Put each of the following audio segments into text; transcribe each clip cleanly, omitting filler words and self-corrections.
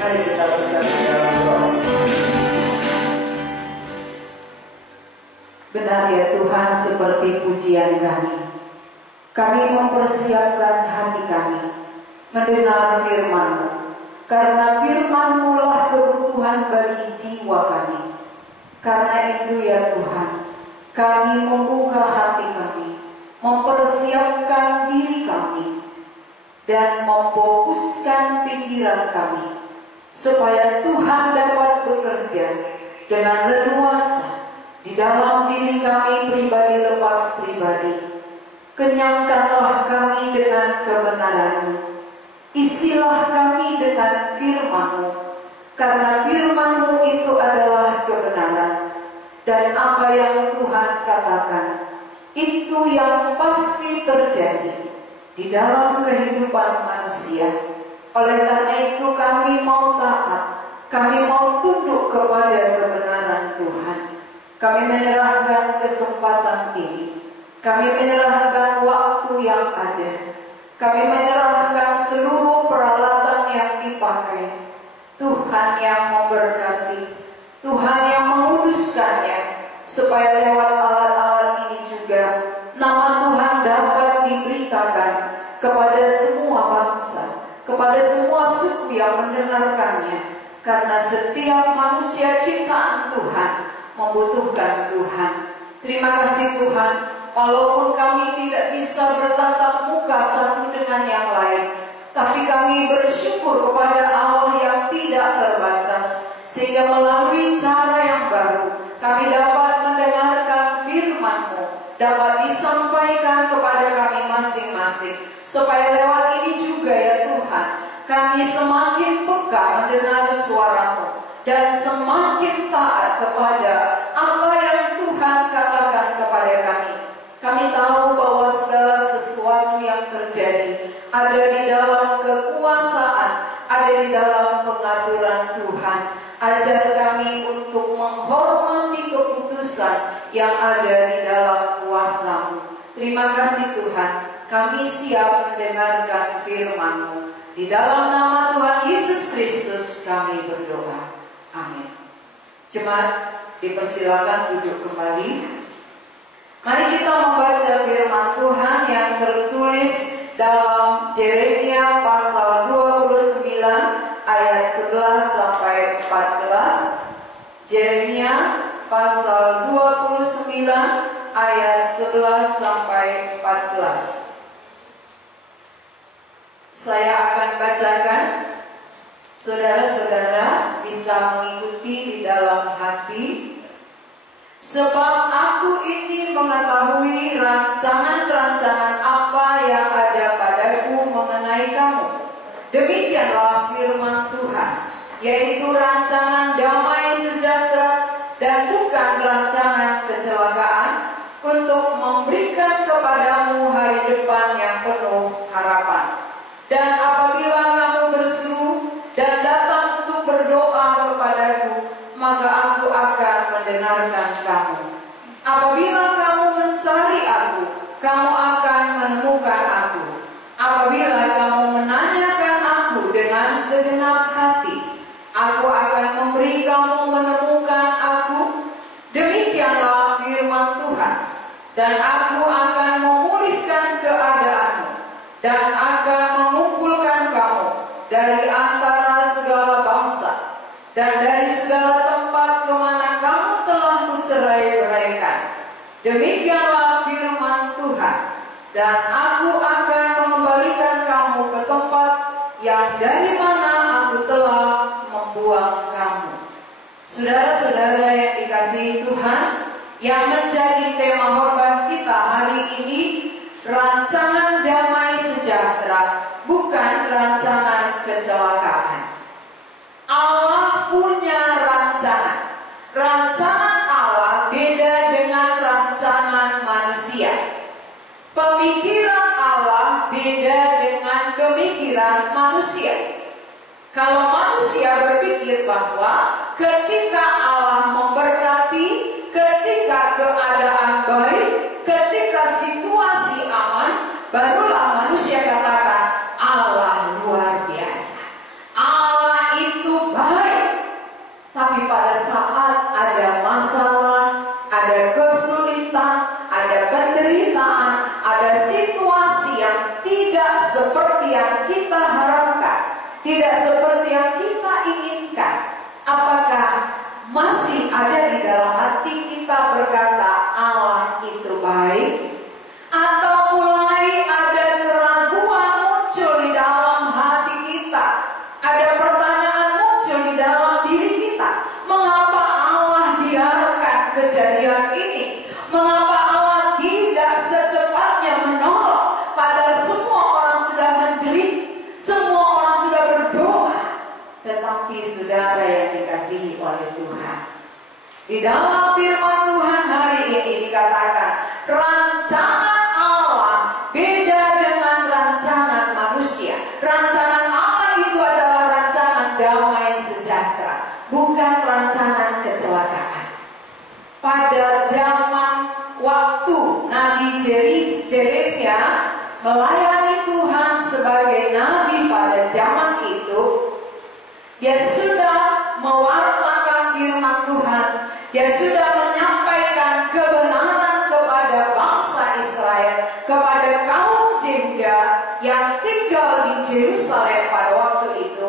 Mari kita bersatu dalam doa. Benar ya Tuhan, seperti pujian kami mempersiapkan hati kami mendengar firman-Mu, karena firman-Mu lah kebutuhan bagi jiwa kami. Karena itu ya Tuhan, kami membuka hati kami, mempersiapkan diri kami, dan memfokuskan pikiran kami, supaya Tuhan dapat bekerja dengan leluasa di dalam diri kami pribadi lepas pribadi. Kenyangkanlah kami dengan kebenaran-Mu, isilah kami dengan firman-Mu, karena firman-Mu itu adalah kebenaran, dan apa yang Tuhan katakan itu yang pasti terjadi di dalam kehidupan manusia. Oleh karena itu kami mau taat, kami mau tunduk kepada kebenaran Tuhan. Kami menyerahkan kesempatan ini, kami menyerahkan waktu yang ada, kami menyerahkan seluruh peralatan yang dipakai. Tuhan yang memberkati, Tuhan yang menguduskannya, supaya lewat alat-alat ini juga nama Tuhan dapat diberitakan kepada semua bangsa, kepada semua suku yang mendengarkannya. Karena setiap manusia ciptaan Tuhan membutuhkan Tuhan. Terima kasih Tuhan, walaupun kami tidak bisa bertatap muka satu dengan yang lain, tapi kami bersyukur kepada Allah yang tidak terbatas, sehingga melalui cara yang baru kami dapat mendengarkan firman-Mu, dapat disampaikan kepada kami masing-masing, supaya lewat ini juga ya Tuhan, kami semakin peka mendengar suara-Mu dan semakin taat kepada apa yang Tuhan katakan kepada kami. Kami tahu bahwa segala sesuatu yang terjadi ada di dalam kekuasaan, ada di dalam pengaturan Tuhan. Ajar kami untuk menghormati keputusan yang ada di dalam kuasa-Mu. Terima kasih Tuhan, kami siap mendengarkan firman-Mu. Di dalam nama Tuhan Yesus Kristus kami berdoa. Amin. Jemaat, dipersilakan duduk kembali. Mari kita membaca firman Tuhan yang tertulis dalam Yeremia pasal 29 ayat 11 sampai 14. Yeremia pasal 29 ayat 11 sampai 14. Saya akan bacakan. Saudara-saudara bisa mengikuti di dalam hati. Sebab aku ini mengetahui rancangan-rancangan apa yang ada padaku mengenai kamu. Demikianlah firman Tuhan, yaitu rancangan damai sejahtera dan bukan rancangan kecelakaan, untuk memberikan kepadamu hari depan yang penuh harapan. Dan apabila kamu berseru dan datang untuk berdoa kepadaku, maka aku akan mendengarkan kamu. Apabila kamu mencari aku, kamu akan menemukan aku. Apabila kamu menanyakan aku dengan segenap hati, aku akan memberi kamu menemukan aku. Demikianlah firman Tuhan. Dan aku akan memulihkan keadaanmu, dan akan mengumpulkan kamu dari antara segala bangsa, dan dari segala tempat kemana kamu telah kucerai-beraikan. Demikianlah firman Tuhan. Dan aku akan mengembalikan kamu ke tempat yang dari mana aku telah membuang kamu. Saudara-saudara yang dikasihi Tuhan, yang menjadi tema khotbah kita hari ini, rancangan damai sejahtera, bukan rancangan kecelakaan. Allah punya rancangan. Rancangan Allah beda dengan rancangan manusia. Pemikiran Allah beda dengan pemikiran manusia. Kalau manusia berpikir bahwa ketika Allah memberkati, ketika keadaan baik, ketika situasi aman, barulah manusia katakan Allah luar biasa. Allah itu tidak seperti yang kita inginkan, apakah masih ada di dalam hati kita berkata Allah itu baik? Atau mulai ada keraguan muncul di dalam hati kita, ada pertanyaan muncul di dalam diri kita, mengapa Allah biarkan kejadian ini? Mengapa Allah tidak secepatnya menolong? Padahal semua orang sudah menjerit, semua orang sudah berdoa. Tetapi saudara yang dikasihi oleh Tuhan, di dalam firman Tuhan hari ini dikatakan rancangan Allah beda dengan rancangan manusia. Rancangan Allah itu adalah rancangan damai sejahtera, bukan rancangan kecelakaan. Pada zaman waktu Nabi Yeremia melayani Tuhan sebagai nabi pada zaman itu, dia sudah mewartakan firman Tuhan, dia sudah menyampaikan kebenaran kepada bangsa Israel, kepada kaum Yehuda yang tinggal di Yerusalem pada waktu itu.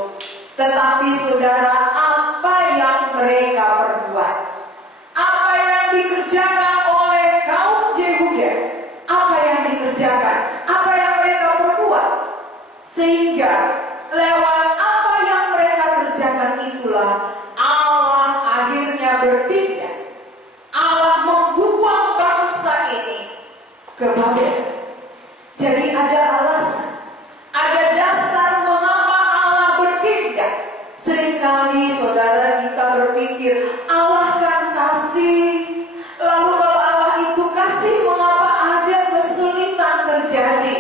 Tetapi saudara, apa yang mereka perbuat? Apa yang dikerjakan oleh kaum Yehuda? Apa yang dikerjakan? Apa yang mereka perbuat? Sehingga lewat apa yang mereka kerjakan itulah Allah akhirnya bertindak. Allah membuang bangsa ini ke Babel. Jadi ada alasan, ada dasar mengapa Allah bertindak. Seringkali saudara kita berpikir Allah kan kasih, lalu kalau Allah itu kasih, mengapa ada kesulitan terjadi?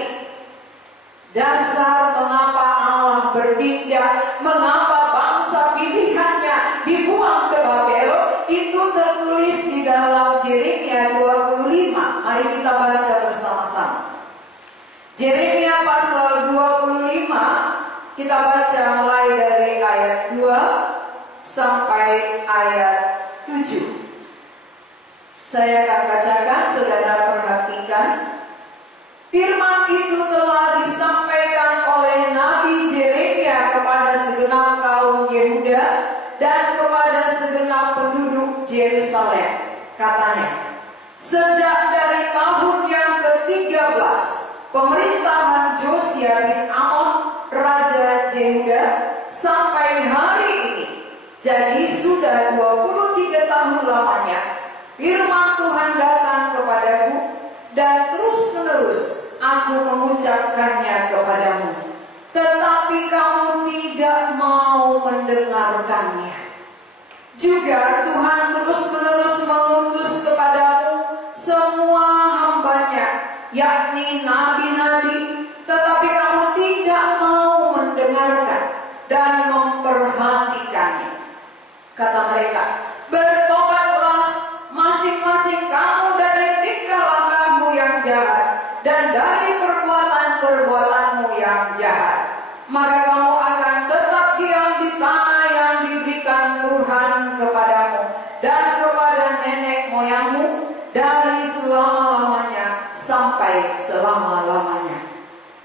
Dasar mengapa Allah bertindak, mengapa bangsa pilihannya dibuang ke Babel, itu tertulis di dalam Yeremia 25. Mari kita baca bersama-sama. Yeremia pasal 25, kita baca mulai dari ayat 2 sampai ayat 7. Saya akan bacakan, saudara perhatikan. Firman itu telah disampaikan oleh Nabi Yeremia kepada segenap kaum Yehuda dan kepada segenap penduduk Yerusalem. Katanya, sejak dari tahun yang ke-13 pemerintahan Josia bin Amon Raja Yehuda sampai hari ini, jadi sudah 23 tahun lamanya, firman Tuhan datang kepadaku dan terus-menerus aku mengucapkannya kepadamu, tetapi kamu tidak mau mendengarkannya. Juga Tuhan terus-menerus mengutus kepadamu semua hambanya, yakni nabi-nabi, tetapi kamu tidak mau mendengarkan dan memperhatikannya. Kata mereka, bertobatlah masing-masing kamu dari tingkah langkahmu yang jahat dan dari perbuatan-perbuatanmu yang jahat, maka kamu akan tetap diam di tanah yang diberikan Tuhan kepadamu dan kepada nenek moyangmu dari selama-lamanya sampai selama-lamanya.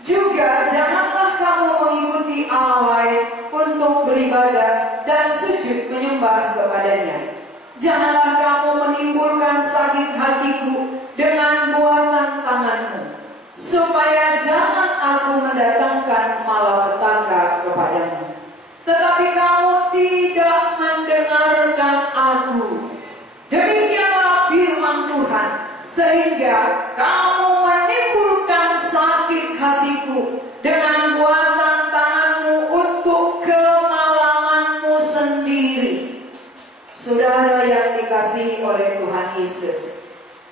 Juga janganlah kamu mengikuti Allah lain untuk beribadah dan sujud menyembah kepadanya. Janganlah kamu menimbulkan sakit hatiku dengan buatan tanganmu, supaya jangan aku mendatangkan malapetaka kepadamu. Tetapi kamu tidak mendengarkan aku. Demikianlah firman Tuhan, sehingga kamu menimbulkan sakit hatiku dengan buatan tanganmu untuk kemalanganmu sendiri. Saudara yang dikasihi oleh Tuhan Yesus,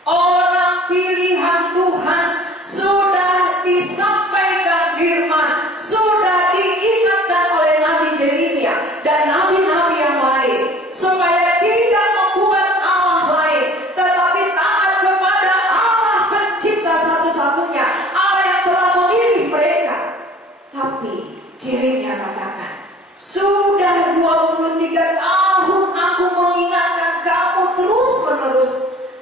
orang pilihan Tuhan sudah disampaikan firman, sudah diingatkan oleh Nabi Yeremia dan nabi-nabi yang lain, supaya tidak membuat Allah lain, tetapi taat kepada Allah pencipta satu-satunya, Allah yang telah memilih mereka. Tapi Yeremia katakan, sudah 23 tahun aku mengingatkan kamu terus-menerus,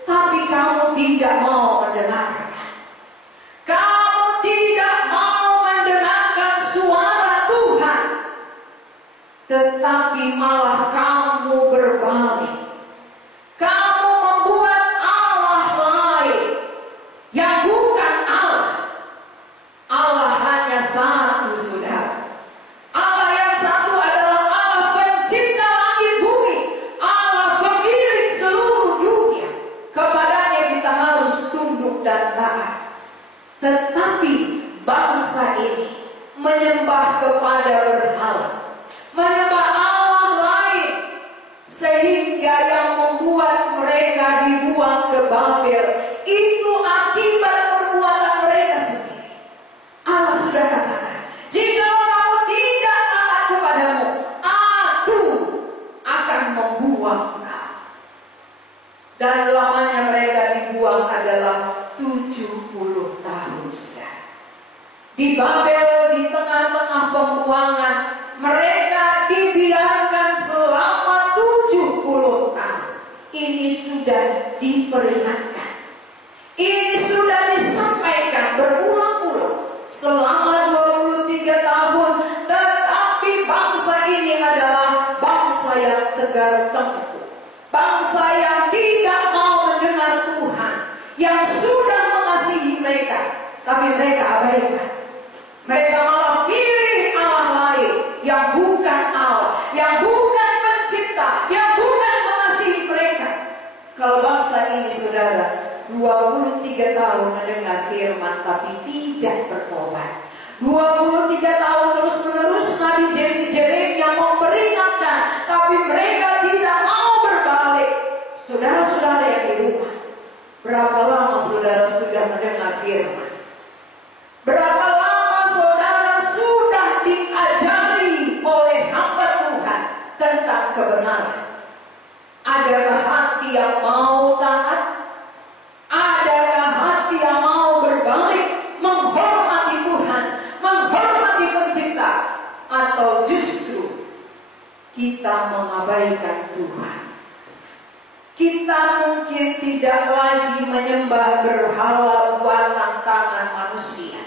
tapi kamu tidak mau mendengarkan. Kamu tidak mau mendengarkan suara Tuhan. tetapi malah kamu berbalik. Kamu membuat Allah lain yang bukan Allah. Allah hanya satu, saudara. Allah yang satu adalah Allah pencipta langit bumi, Allah pemilik seluruh dunia. Kepadanya kita harus tunduk dan taat. Tetapi bangsa ini menyembah kepada berhala, menyembah Allah lain, sehingga yang membuat mereka dibuang ke Babel itu akibat perbuatan mereka sendiri. Allah sudah katakan, jika kamu tidak taat kepadamu, aku akan membuang engkau. Dan lamanya mereka dibuang adalah 70 tahun, saudara. Di Babel, di tengah-tengah pembuangan, mereka dibiarkan selama 70 tahun. Ini sudah diperingatkan. Ini sudah disampaikan berulang-ulang selama 23 tahun. Tetapi bangsa ini adalah bangsa yang tegar tengkuk, bangsa yang tidak mau mendengar Tuhan, yang sudah mengasihi mereka, tapi mereka abaikan. Mereka malah pilih Allah lain yang bukan Allah, yang bukan pencipta, yang bukan mengasihi mereka. Kalau bangsa ini, saudara, 23 tahun mendengar firman tapi tidak bertobat, 23 tahun terus-menerus Nabi Jeremia memperingatkan, tapi mereka tidak mau berbalik. Saudara-saudara yang di rumah, berapa lama saudara sudah mendengar firman? Berapa lama saudara sudah diajari oleh hamba Tuhan tentang kebenaran? Adakah hati yang mau taat? Adakah hati yang mau berbalik, menghormati Tuhan, menghormati pencipta? Atau justru kita mengabaikan Tuhan? Kita mungkin tidak lagi menyembah berhala buatan tangan manusia.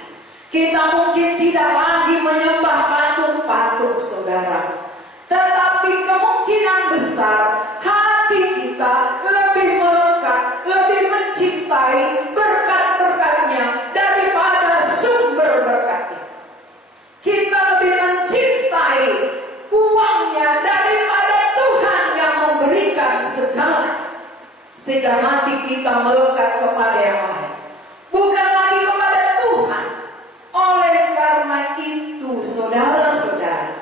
Kita mungkin tidak lagi menyembah patung-patung, saudara. Tetapi kemungkinan besar hati kita lebih melekat, lebih mencintai berkat-berkatnya daripada sumber berkatnya. Kita lebih mencintai uangnya daripada Tuhan yang memberikan segala. Sehingga hati kita melekat kepada yang lain, bukan lagi kepada Tuhan. Oleh karena itu, saudara-saudara,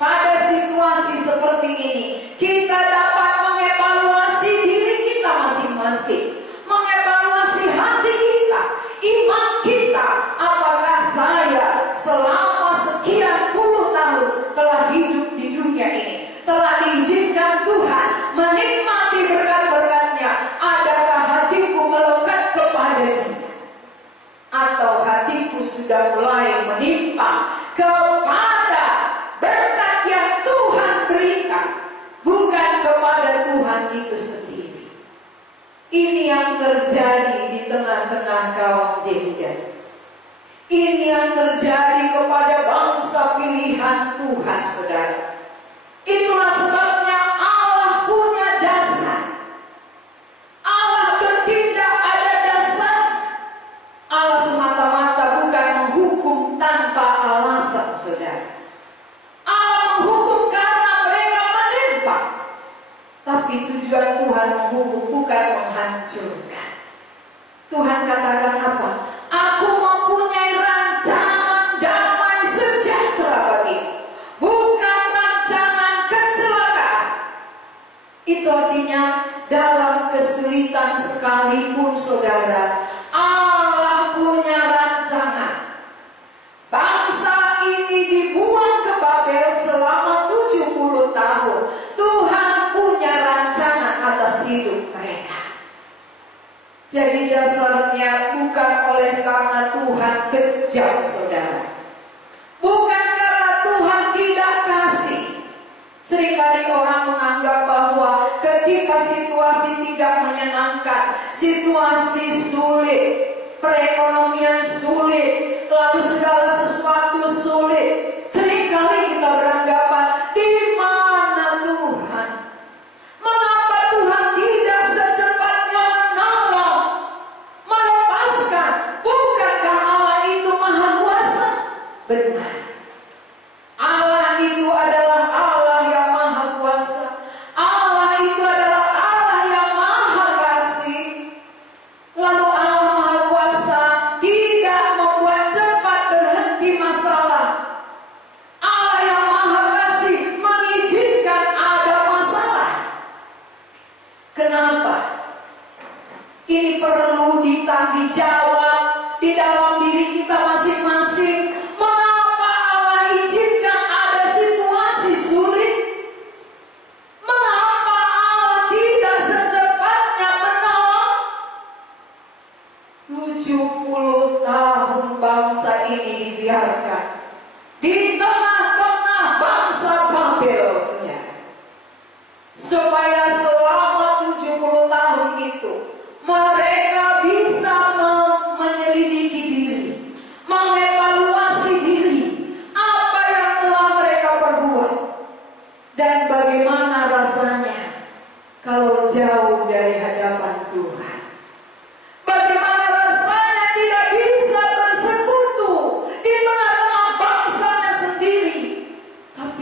pada situasi seperti ini, kita dapat mengevaluasi diri kita masing-masing, mengevaluasi hati kita, iman kita. Apakah saya selama sekian puluh tahun telah hidup di dunia ini, telah diizinkan Tuhan menikmati berkat-berkatnya? Adakah hatiku melekat kepada Dia? Atau hatiku sudah mulai menimpa kepada berkat yang Tuhan berikan, bukan kepada Tuhan itu sendiri? Ini yang terjadi di tengah-tengah kaum Yehuda. Ini yang terjadi kepada bangsa pilihan Tuhan, saudara. Itulah sebabnya Allah punya dasar. Allah bertindak ada dasar. Allah semata-mata bukan menghukum tanpa alasan, saudara. Allah menghukum karena mereka menimpa. Tapi tujuan Tuhan menghukum bukan menghancurkan. Tuhan katakan apa? Aku mempunyai rancangan damai sejahtera bagimu, bukan rancangan kecelakaan. Itu artinya dalam kesulitan sekalipun, saudara, Allah punya rancangan. Bangsa ini dibuang ke Babel selama 70 tahun. Tuhan punya rancangan atas hidup mereka. Jadi dasarnya bukan oleh karena Tuhan kejam, saudara. Bukan karena Tuhan tidak kasih. Seringkali orang menganggap bahwa ketika situasi tidak menyenangkan, situasi sulit, perekonomian sulit, lalu segala sesuatu sulit, seringkali kita beranggapan di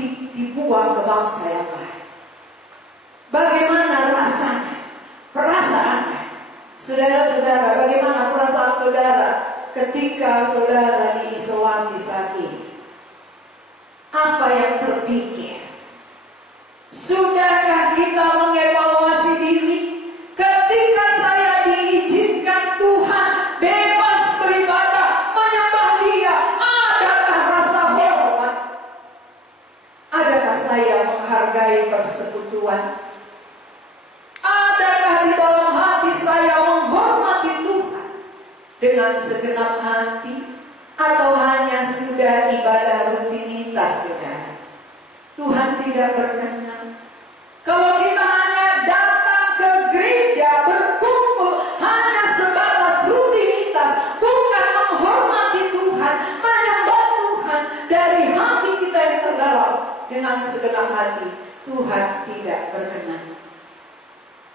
tapi dibuang ke bangsa yang lain. Bagaimana rasanya? Perasaannya? Saudara-saudara, bagaimana perasaan saudara ketika saudara diisolasi saat ini? Apa yang terpikir? Sudahkah kita mengevaluasi diri? Ketika saya diizinkan Tuhan bebas beribadah, menyembah Dia, adakah rasa hormat? Adakah saya menghargai persekutuan? Adakah di dalam hati saya menghormati Tuhan dengan segenap hati? Atau hanya sudah ibadah rutinitas, saudara? Tuhan tidak berkenan kalau kita hanya datang ke gereja berkumpul hanya sebatas rutinitas, bukan menghormati Tuhan, menyembah Tuhan dari hati kita yang terdalam dengan segenap hati. Tuhan tidak berkenan.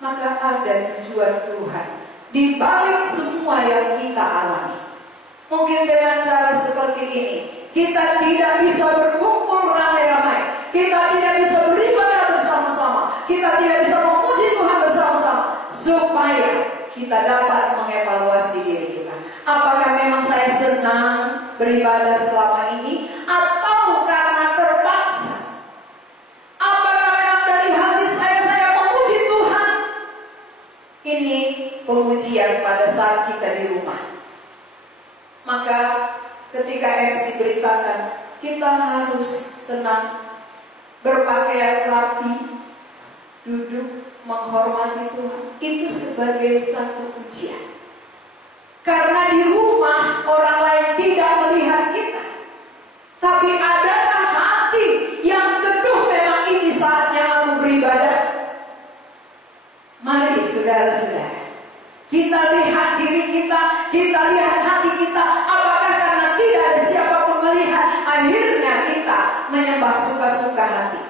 Maka ada tujuan Tuhan di balik semua yang kita alami. Mungkin dengan cara seperti ini kita tidak bisa berkumpul ramai-ramai, kita tidak bisa beribadah bersama-sama, kita tidak bisa memuji Tuhan bersama-sama, supaya kita dapat mengevaluasi diri kita. Apakah memang saya senang beribadah selama ini, atau karena terpaksa? Apakah memang dari hati saya memuji Tuhan? Ini pengujian pada saat kita di rumah. Maka ketika MC beritakan, kita harus tenang, berpakaian rapi, duduk, menghormati Tuhan. Itu sebagai satu ujian. Karena di rumah orang lain tidak melihat kita. Tapi adakah hati yang teduh, memang ini saatnya aku beribadah? Mari saudara-saudara, kita lihat diri kita, kita lihat hati kita. Apakah karena tidak ada siapapun melihat, akhirnya kita menyembah suka-suka hati?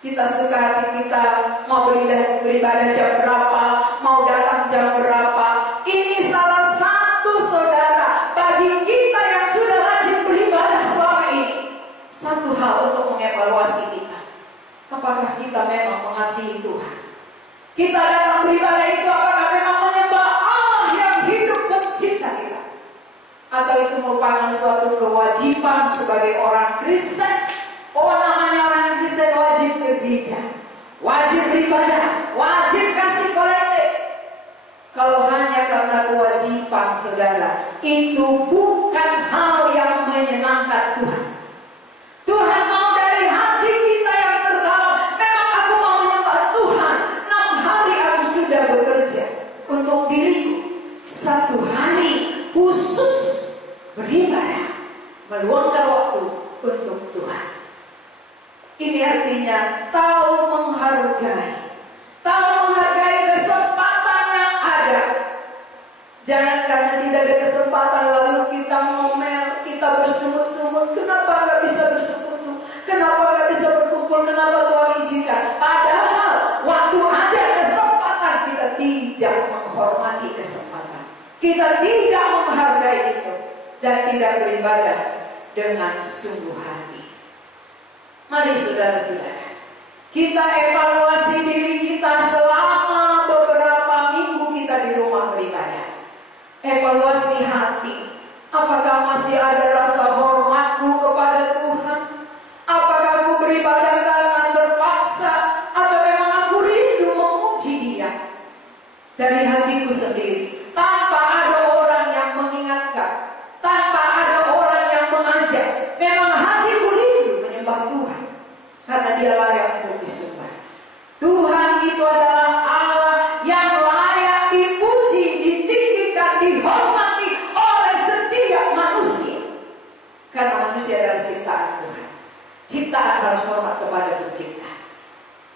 Kita suka hati kita, mau beribadah jam berapa, mau datang jam berapa. Ini salah satu, saudara, bagi kita yang sudah rajin beribadah selama ini, satu hal untuk mengevaluasi kita. Apakah kita memang mengasihi Tuhan? Kita datang beribadah itu apakah memang menyembah Allah yang hidup pencipta kita? Atau itu merupakan suatu kewajiban sebagai orang Kristen? Oh, namanya orang Kristen wajib ke gereja, wajib beribadah, wajib kasih kolektif. Kalau hanya karena kewajiban, saudara, itu bukan hal yang menyenangkan Tuhan. Tuhan mau dari hati kita yang terdalam. Memang aku mau menyembah Tuhan. 6 hari aku sudah bekerja untuk diriku, 1 hari khusus beribadah, meluangkan waktu untuk Tuhan. Ini artinya tahu menghargai kesempatan yang ada. Jangan karena tidak ada kesempatan lalu kita ngomel, kita bersungut-sungut. Kenapa nggak bisa bersekutu? Kenapa nggak bisa berkumpul? Kenapa Tuhan izinkan? Padahal waktu ada kesempatan kita tidak menghormati kesempatan. Kita tidak menghargai itu dan tidak beribadah dengan sungguh hati. Mari saudara-saudara, kita evaluasi diri kita selama beberapa minggu kita di rumah beribadah. Evaluasi hati. Apakah masih ada rasa hormatku kepada Tuhan? Apakah aku beribadah karena terpaksa, atau memang aku rindu memuji Dia dari hatiku sendiri, tanpa ada orang yang mengingatkan, tanpa ada orang yang mengajak? Memang hatiku rindu menyembah Tuhan karena Dia layak untuk disembah. Tuhan itu adalah Allah yang layak dipuji, ditinggikan, dihormati oleh setiap manusia. Karena manusia adalah ciptaan Tuhan. Ciptaan harus hormat kepada pencipta.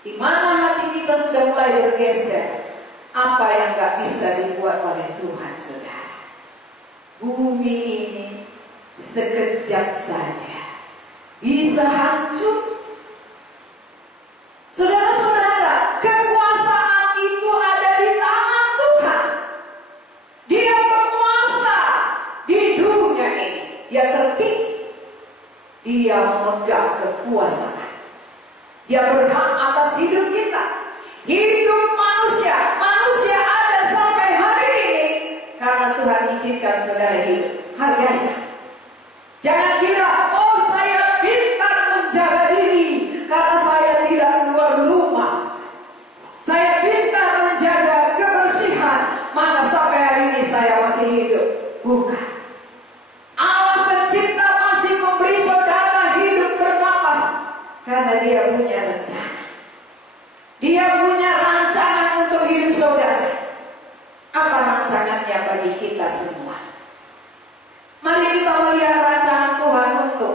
Di mana hati kita sudah mulai bergeser, apa yang gak bisa dibuat oleh Tuhan, saudara? Bumi ini sekejap saja bisa hancur. Saudara-saudara, kekuasaan itu ada di tangan Tuhan. Dia penguasa di dunia ini. Dia tertinggi. Dia memegang kekuasaan kekuasaan. Dia berhak atas hidup kita. Hidup manusia. Manusia ada sampai hari ini karena Tuhan izinkan saudara hidup. Harganya. Jangan kira, oh saya pintar menjaga diri karena saya tidak keluar rumah. Saya pintar menjaga kebersihan, maka sampai hari ini saya masih hidup. Bukan. Allah pencipta masih memberi saudara hidup bernapas karena Dia punya rencana. Dia punya rancangan untuk hidup saudara. Apa rancangannya bagi kita semua? Mari kita melihat rancangan Tuhan untuk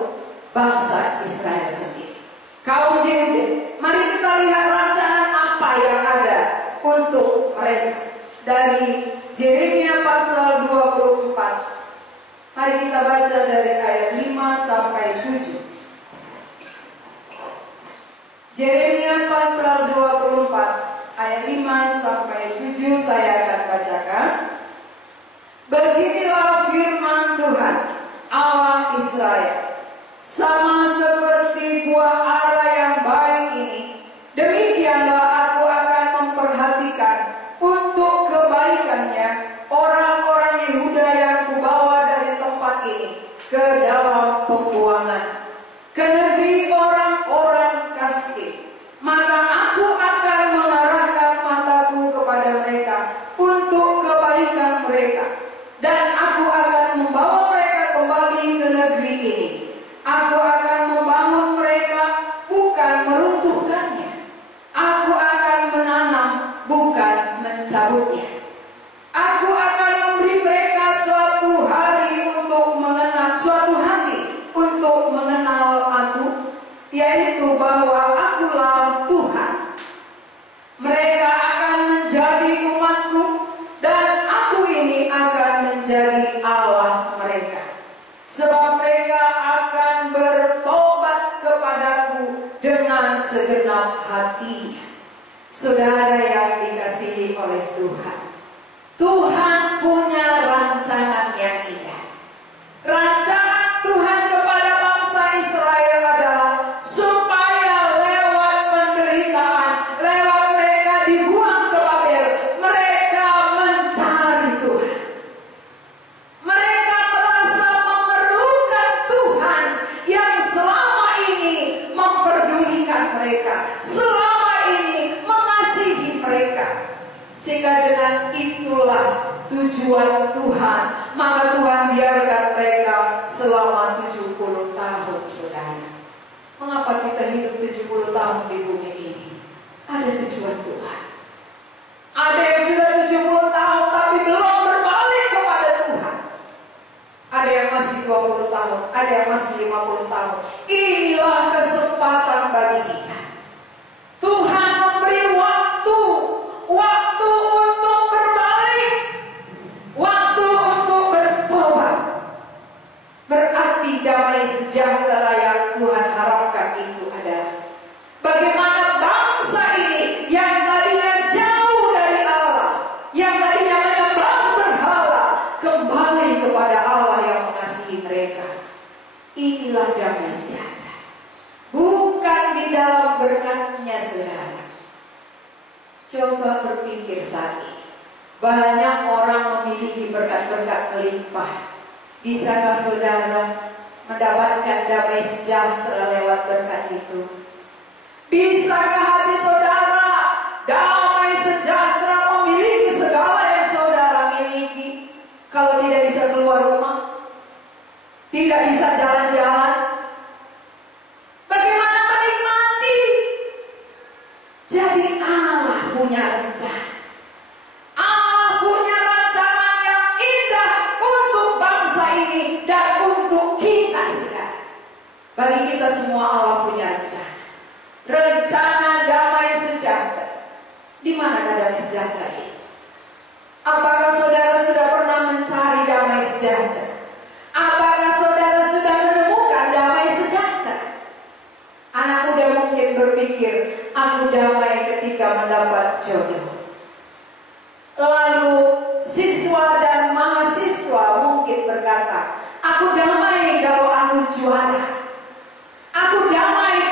bangsa Israel sendiri. Kaum Yehuda, mari kita lihat rancangan apa yang ada untuk mereka. Dari Yeremia pasal 24. Mari kita baca dari ayat 5 sampai 7. Yeremia pasal 24 ayat 5 sampai 7 saya akan bacakan. Beginilah firman Tuhan Allah Israel, sama seperti buah ara yang baik ini, demikianlah aku akan memperhatikan untuk kebaikannya orang-orang Yehuda yang kubawa dari tempat ini ke dalam pembuangan, ke negeri orang-orang Kasdim. Maka aku akan mengarahkan mataku kepada mereka untuk kebaikan mereka, dan aku akan membawa mereka kembali ke negeri ini. Aku akan membangun mereka, bukan meruntuhkannya. Aku akan menanam, bukan mencabutnya. Aku akan memberi mereka suatu hari untuk mengenal, suatu hati untuk mengenal aku, yaitu bahwa akulah Tuhan. Mereka akan menjadi umatku, dan aku ini akan menjadi Allah mereka. Sebab mereka akan bertobat kepadaku dengan segenap hatinya. Saudara yang dikasihi oleh Tuhan, Tuhan punya rancangan yang indah. Rancangan Tuhan kepada bangsa Israel adalah supaya lewat penderitaan, lewat mereka dibuang ke Babel, mereka mencari Tuhan. Mereka merasa memerlukan Tuhan yang selama ini memperdulikan mereka, selama ini mengasihi mereka. Sehingga dengan itulah tujuan Tuhan, maka Tuhan biarkan mereka selama 70 tahun, saudara. Mengapa kita hidup 70 tahun di bumi ini? Ada tujuan Tuhan. Ada yang sudah 70 tahun tapi belum berbalik kepada Tuhan. Ada yang masih 20 tahun, ada yang masih 50 tahun. Inilah kesempatan bagi kita. Tuhan memberi waktu untuk berbalik, waktu untuk bertobat. Berarti damai sejahtera yang Tuhan harapkan itu adalah bagaimana bangsa ini yang tadinya jauh dari Allah, yang tadinya menyembah berhala, kembali kepada Allah yang mengasihi mereka. Inilah damai sejahtera, bukan di dalam berkatnya, saudara. Coba berpikir saat ini, banyak orang memiliki berkat-berkat melimpah. Bisakah saudara mendapatkan damai sejahtera lewat berkat itu? Bisakah hati saudara damai sejahtera memiliki segala yang saudara miliki? Kalau tidak bisa keluar rumah, tidak bisa jalan-jalan, bagaimana menikmati? Jadi Allah punya rencana. Allah punya rancangan yang indah untuk bangsa ini dan untuk kita, saudara. Bagi kita semua Allah punya rencana. Rencana damai sejahtera. Di mana damai sejahtera itu? Apakah saudara sudah pernah mencari damai sejahtera? Apakah saudara sudah menemukan damai sejahtera? Anak muda mungkin berpikir, aku damai ketika mendapat jodoh. Lalu siswa dan mahasiswa mungkin berkata, aku damai kalau aku juara. Aku damai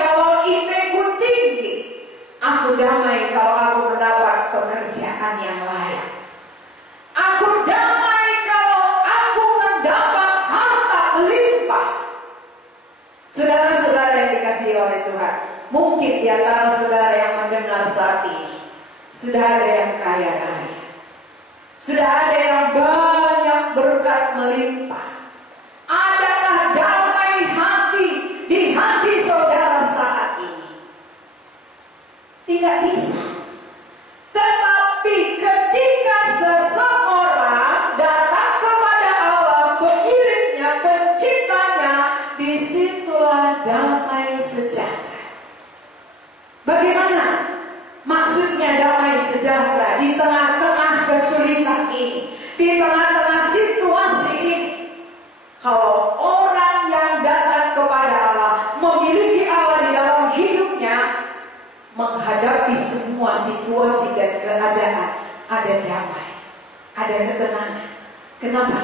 saudara, mungkin di antara saudara yang mendengar saat ini, sudah ada yang kaya raya, sudah ada yang banyak berkat melimpah. Adakah damai hati di hati saudara saat ini? Tidak bisa. Tetapi ketika seseorang datang kepada Allah, pemiliknya, penciptanya, disitulah damai sejahtera. Bagaimana maksudnya damai sejahtera di tengah-tengah kesulitan ini, di tengah-tengah situasi ini? Kalau orang yang datang kepada Allah, memiliki Allah di dalam hidupnya, menghadapi semua situasi dan keadaan, ada damai, ada ketenangan. Kenapa?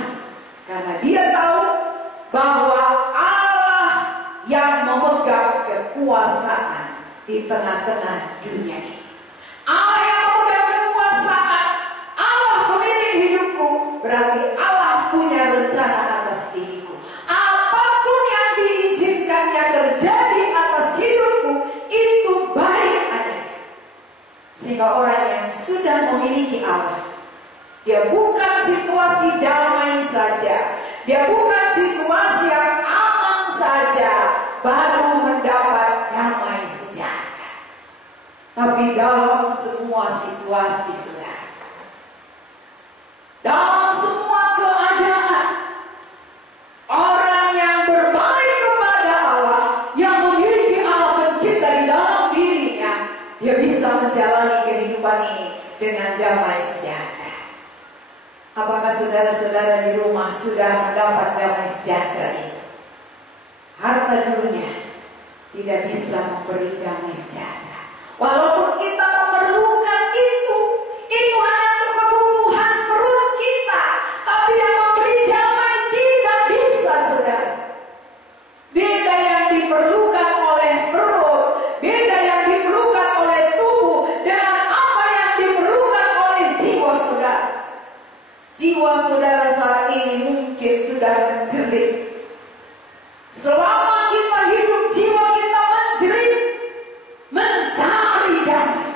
Karena dia tahu bahwa Allah yang memegang kekuasaan di tengah-tengah dunia ini. Allah yang memegang kekuasaan, Allah pemilik hidupku, berarti Allah punya rencana atas diriku. Apapun yang diizinkannya terjadi atas hidupku, itu baik adanya. Sehingga orang yang sudah memiliki Allah, dia bukan situasi damai saja, dia bukan situasi yang aman saja, baru mendapat damai sejahtera. Tapi dalam semua situasi, saudara, dalam semua keadaan, orang yang berbalik kepada Allah, yang memiliki Allah pencipta di dalam dirinya, dia bisa menjalani kehidupan ini dengan damai sejahtera. Apakah saudara-saudara di rumah sudah mendapat damai sejahtera itu? Harta dunia tidak bisa memberi damai sejahtera. Walaupun kita memerlukan itu hanya untuk kebutuhan perut kita. Tapi yang memberi damai tidak bisa, saudara. Beda yang diperlukan oleh perut, beda yang diperlukan oleh tubuh, dengan apa yang diperlukan oleh jiwa saudara. Jiwa saudara saat ini mungkin sudah menjerit. Selama kita hidup, jiwa kita menjerit, mencari damai.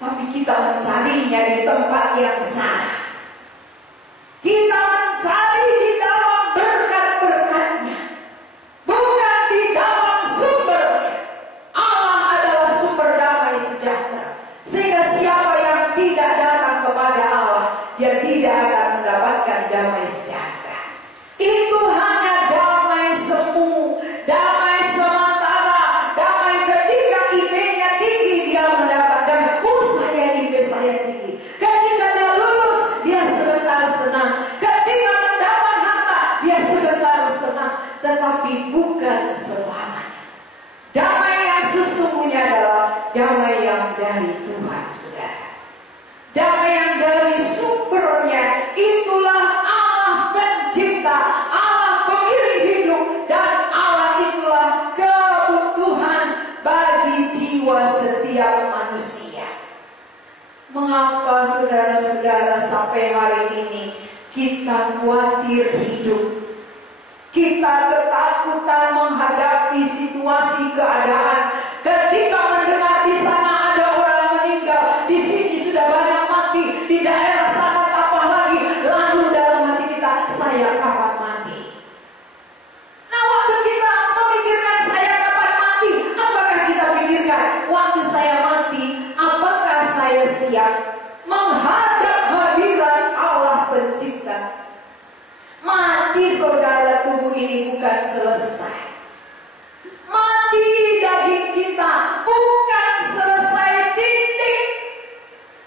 Tapi kita mencarinya di tempat yang salah. Kita mencari di dalam berkat-berkatnya, bukan di dalam sumbernya. Allah adalah sumber damai sejahtera. Sehingga siapa yang tidak datang kepada Allah, dia tidak akan mendapatkan damai sejahtera. Itu hanya damai semu, damai sementara, damai ketika IP-nya tinggi dia mendapatkan. IP saya tinggi. Ketika dia lulus, dia sebentar senang. Ketika mendapat harta, dia sebentar senang. Tetapi bukan selamanya. Damai yang sesungguhnya adalah damai yang dari Tuhan, saudara. Damai yang dari sumbernya, itulah Allah pencipta, Allah pemilik hidup, dan Allah itulah kebutuhan bagi jiwa setiap manusia. Mengapa saudara-saudara sampai hari ini kita khawatir hidup? Kita ketakutan menghadapi situasi keadaan. Ketika mendengar di sana ada orang meninggal, di sini sudah banyak mati, di daerah sana tambah lagi, lalu dalam hati kita, saya kapan mati? Nah, waktu kita memikirkan saya kapan mati, apakah kita pikirkan waktu saya mati, apakah saya siap menghadap hadirat Allah pencipta? Mati, saudara, tubuh ini bukan selesai. Mati daging kita bukan selesai titik.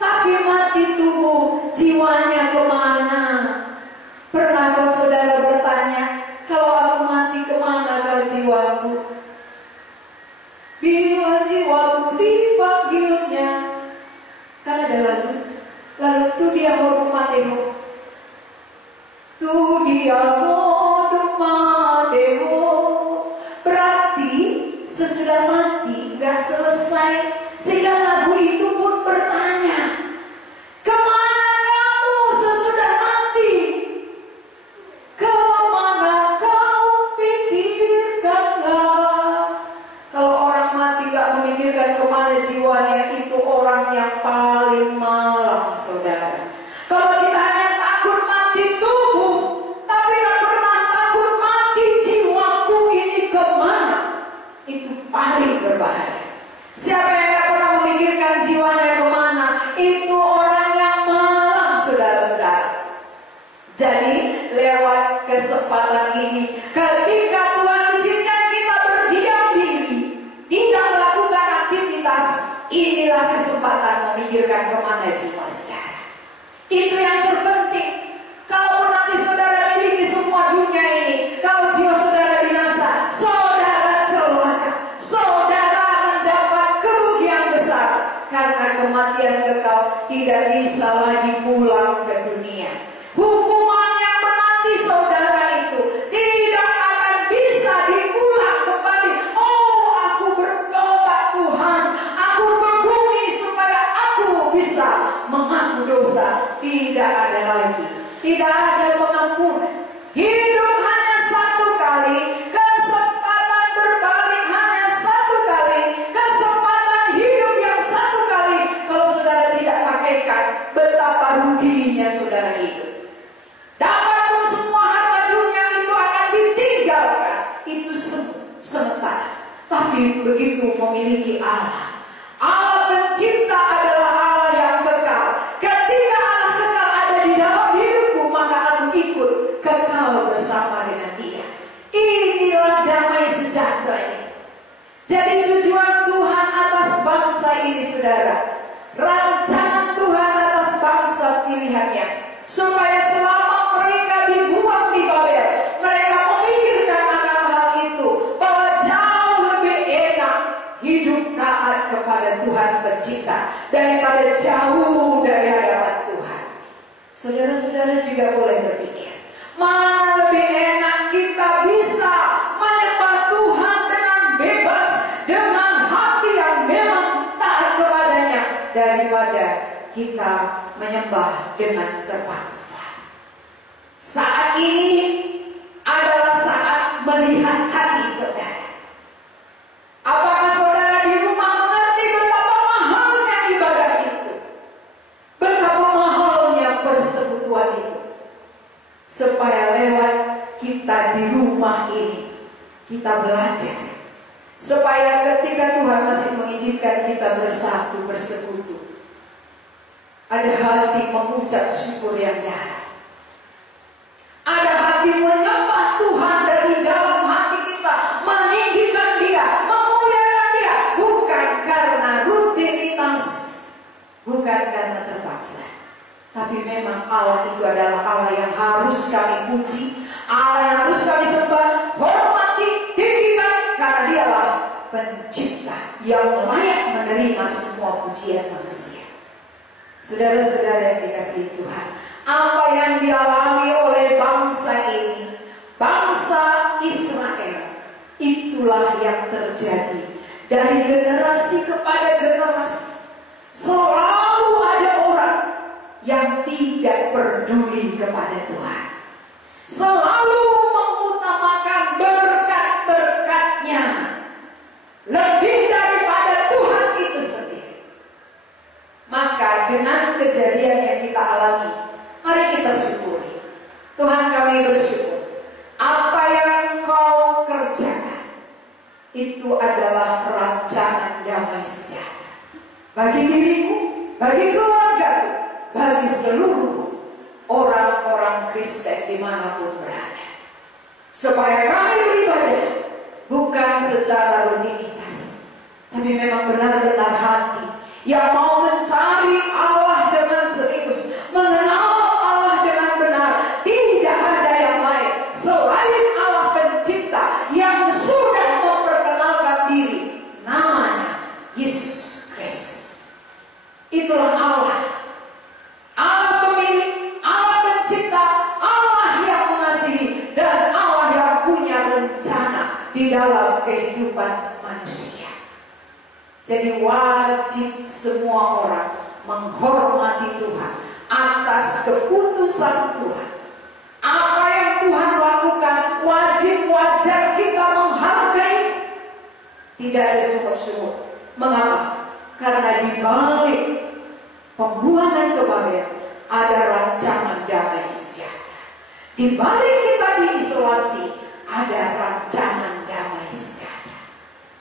Tapi mati tubuh, jiwanya kemana? Pernahkah saudara bertanya, kalau aku mati kemana jiwaku? Bila jiwaku dipanggilnya, kan ada lalu tu dia mau mateho, tu dia mau mateho. Berarti sesudah mati nggak selesai, sehingga lagu itu pun bertanya, kemana kamu sesudah mati? Kemana kau pikirkanlah? Kalau orang mati gak memikirkan kemana jiwanya, itu orang yang paling malang, saudara. Kalau kita hanya takut mati tubuh, tapi gak pernah takut mati jiwaku ini kemana, itu paling berbahaya. Siapa yang gak pernah memikirkan jiwanya kemana, itu orang yang malang, saudara-saudara. Jadi lewat kesempatan ini, ketika Tuhan izinkan kita berdiam diri, tidak melakukan aktivitas, inilah kesempatan memikirkan kemana jiwa saudara. Itu yang terpenting. Kalau nanti saudara miliki semua dunia ini, kalau jiwa saudara binasa, saudara celaka, saudara mendapat kerugian besar, karena kematian kekal tidak bisa lagi pulang ke dunia. Hukuman yang menanti saudara itu tidak akan bisa diulang kembali. Oh, aku bertobat Tuhan, aku ke bumi supaya aku bisa mengaku dosa. Tidak ada lagi, tidak ada pengampunan. Hidup hanya satu kali, kesempatan berbalik hanya satu kali, kesempatan hidup yang satu kali. Kalau saudara tidak pakaikan, betapa ruginya saudara hidup. Dapatpun semua harta dunia itu akan ditinggalkan, itu sementara. Tapi begitu memiliki Allah, Allah pencipta adalah Allah yang kekal. Ketika Allah kekal ada di dalam hidupku, maka aku ikut kekal bersama dengan Dia. Inilah damai sejahtera ini. Jadi tujuan Tuhan atas bangsa ini, saudara, rancangan Tuhan atas bangsa pilihannya, supaya selama mereka dibuang di Babel, mereka memikirkan akan hal itu, bahwa jauh lebih enak hidup taat kepada Tuhan pencipta daripada jauh dari hadapan Tuhan. Saudara-saudara juga boleh berpikir, mana lebih enak kita bisa menyembah Tuhan dengan bebas, dengan hati yang memang taat kepadanya, daripada kita menyembah dengan terpaksa. Saat ini adalah saat melihat hati saudara. Apakah saudara di rumah mengerti betapa mahalnya ibadah itu, betapa mahalnya persekutuan itu, supaya lewat kita di rumah ini kita belajar, supaya ketika Tuhan masih mengizinkan kita bersatu bersekutu, ada hati mengucap syukur yang dalam. Ada hati menyembah Tuhan dari dalam hati kita, meninggikan Dia, memuliakan Dia, bukan karena rutinitas, bukan karena terpaksa, tapi memang Allah itu adalah Allah yang harus kami puji, Allah yang harus kami sembah, hormati, tinggikan, karena Dialah pencipta yang layak menerima semua pujian manusia. Saudara-saudara yang dikasihi Tuhan, apa yang dialami oleh bangsa ini, bangsa Israel, itulah yang terjadi dari generasi kepada generasi. Selalu ada orang yang tidak peduli kepada Tuhan, selalu mengutamakan berkat-berkatnya lebih daripada Tuhan itu sendiri. Maka dengan kejadian yang kita alami, mari kita syukuri. Tuhan, kami bersyukur apa yang Kau kerjakan itu adalah rancangan damai sejahtera bagi diriku, bagi keluargaku, bagi seluruh orang-orang Kristen dimanapun berada, supaya kami beribadah bukan secara rutinitas, tapi memang benar-benar hati yang mau mencari Allah dengan serius, mengenal Allah dengan benar. Tidak ada yang lain selain Allah pencipta yang sudah memperkenalkan diri, namanya Yesus Kristus. Itulah Allah, Allah pemilik, Allah pencipta, Allah yang mengasihi, dan Allah yang punya rencana di dalam kehidupan manusia. Jadi wajib semua orang menghormati Tuhan atas keputusan Tuhan. Apa yang Tuhan lakukan wajib wajar kita menghargai. Tidak ada sumur-sumur. Mengapa? Karena di balik pembuangan ke Babel ada rancangan damai sejahtera. Di balik kita diisolasi ada rancangan damai sejahtera.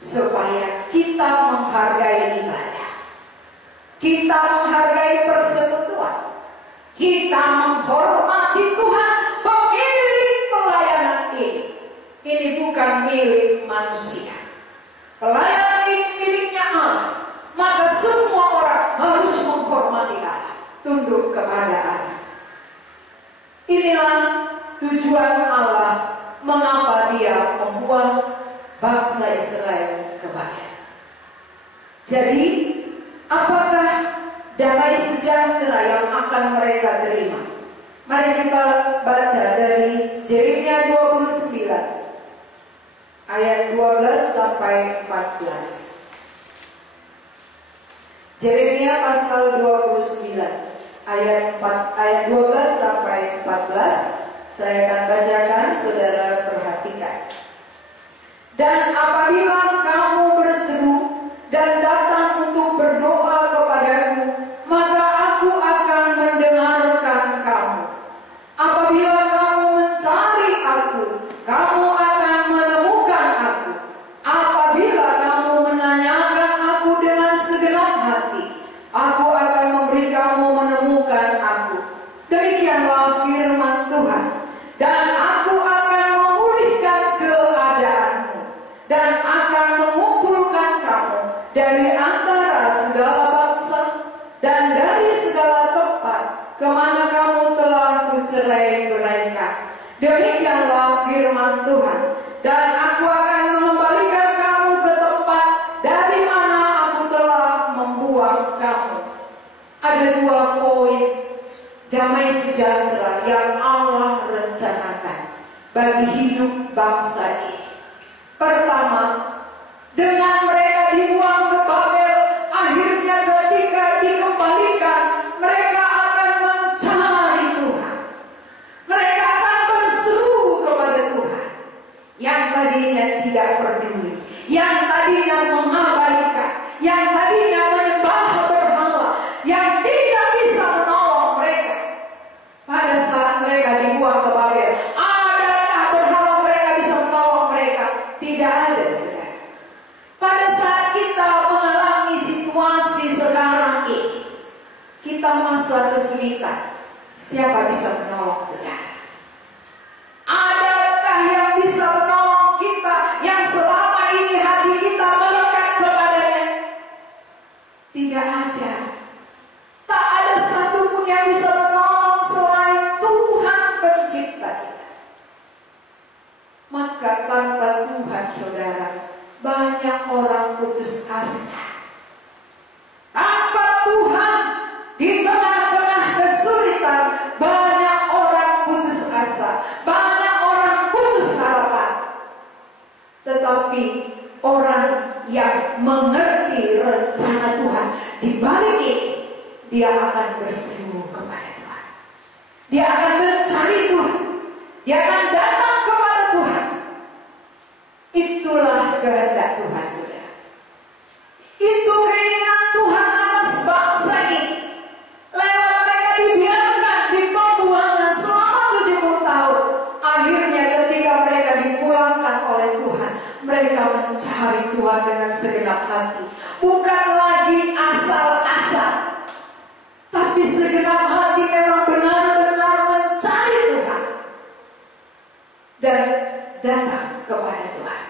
Supaya kita menghargai ibadah, kita menghargai persekutuan, kita menghormati Tuhan. Pemilik pelayanan ini bukan milik manusia. Pelayanan ini miliknya Allah. Maka semua orang harus menghormati Allah, tunduk kepada Allah. Inilah tujuan Allah mengapa Dia membuat bangsa Israel ke Babel. Jadi, apakah damai sejahtera yang akan mereka terima? Mari kita baca dari Yeremia 29 ayat 12 sampai 14. Yeremia pasal 29 ayat 12 sampai 14. Saya akan bacakan, saudara perhatikan. Dan apabila kamu berseru dan datang untuk berdoa kepadaku, maka aku akan mendengarkan kamu. Apabila kamu mencari aku, kamu akan menemukan aku. Apabila kamu menanyakan aku dengan segenap hati, aku akan memberi kamu menemukan aku. Demikianlah firman Tuhan. Dan aku akan memulihkan keadaanmu, dan akan mengumpulkan kamu dari antara segala bangsa dan dari segala tempat kemana kamu telah kucerai-beraikan. Demikianlah firman Tuhan. Dan aku akan mengembalikan kamu ke tempat dari mana aku telah membuang kamu. Ada dua poin damai sejahtera yang Allah rencanakan bagi hidup bangsa ini. Pertama, dengan mereka dibuang ke Babel, akhirnya ketika dikembalikan, mereka akan mencari Tuhan. Mereka akan berseru kepada Tuhan. Yang tadinya tidak peduli, yang tadinya mengabaikan, yang tadinya menyembah berhala, yang tidak bisa menolong mereka. Pada saat mereka dibuang ke Babel, adakah berhala mereka bisa menolong mereka? Tidak ada, saudara. Pada saat kita mengalami situasi sekarang ini, kita masa kesulitan, siapa bisa menolong saudara? Adakah yang bisa menolong kita yang selama ini hati kita melekat kepadanya? Tidak ada. Tak ada satupun yang bisa menolong selain Tuhan pencipta kita. Maka tanpa Tuhan, saudara, banyak orang putus asa. Tanpa Tuhan, di tengah-tengah kesulitan, banyak orang putus asa, banyak orang putus harapan. Tetapi orang yang mengerti rencana Tuhan di balik ini, dia akan berseru kepada Tuhan. Dia akan mencari Tuhan. Dia akan datang kepada Tuhan. Itulah kehendak Tuhan, saudara. Itu keinginan Tuhan atas bangsa ini. Lewat mereka dibiarkan di pembuangan selama 70 tahun. Akhirnya ketika mereka dipulangkan oleh Tuhan, mereka mencari Tuhan dengan segenap hati. Bukan lagi asal-asal, tapi segenap hati memang benar-benar mencari Tuhan dan datang kepada Tuhan.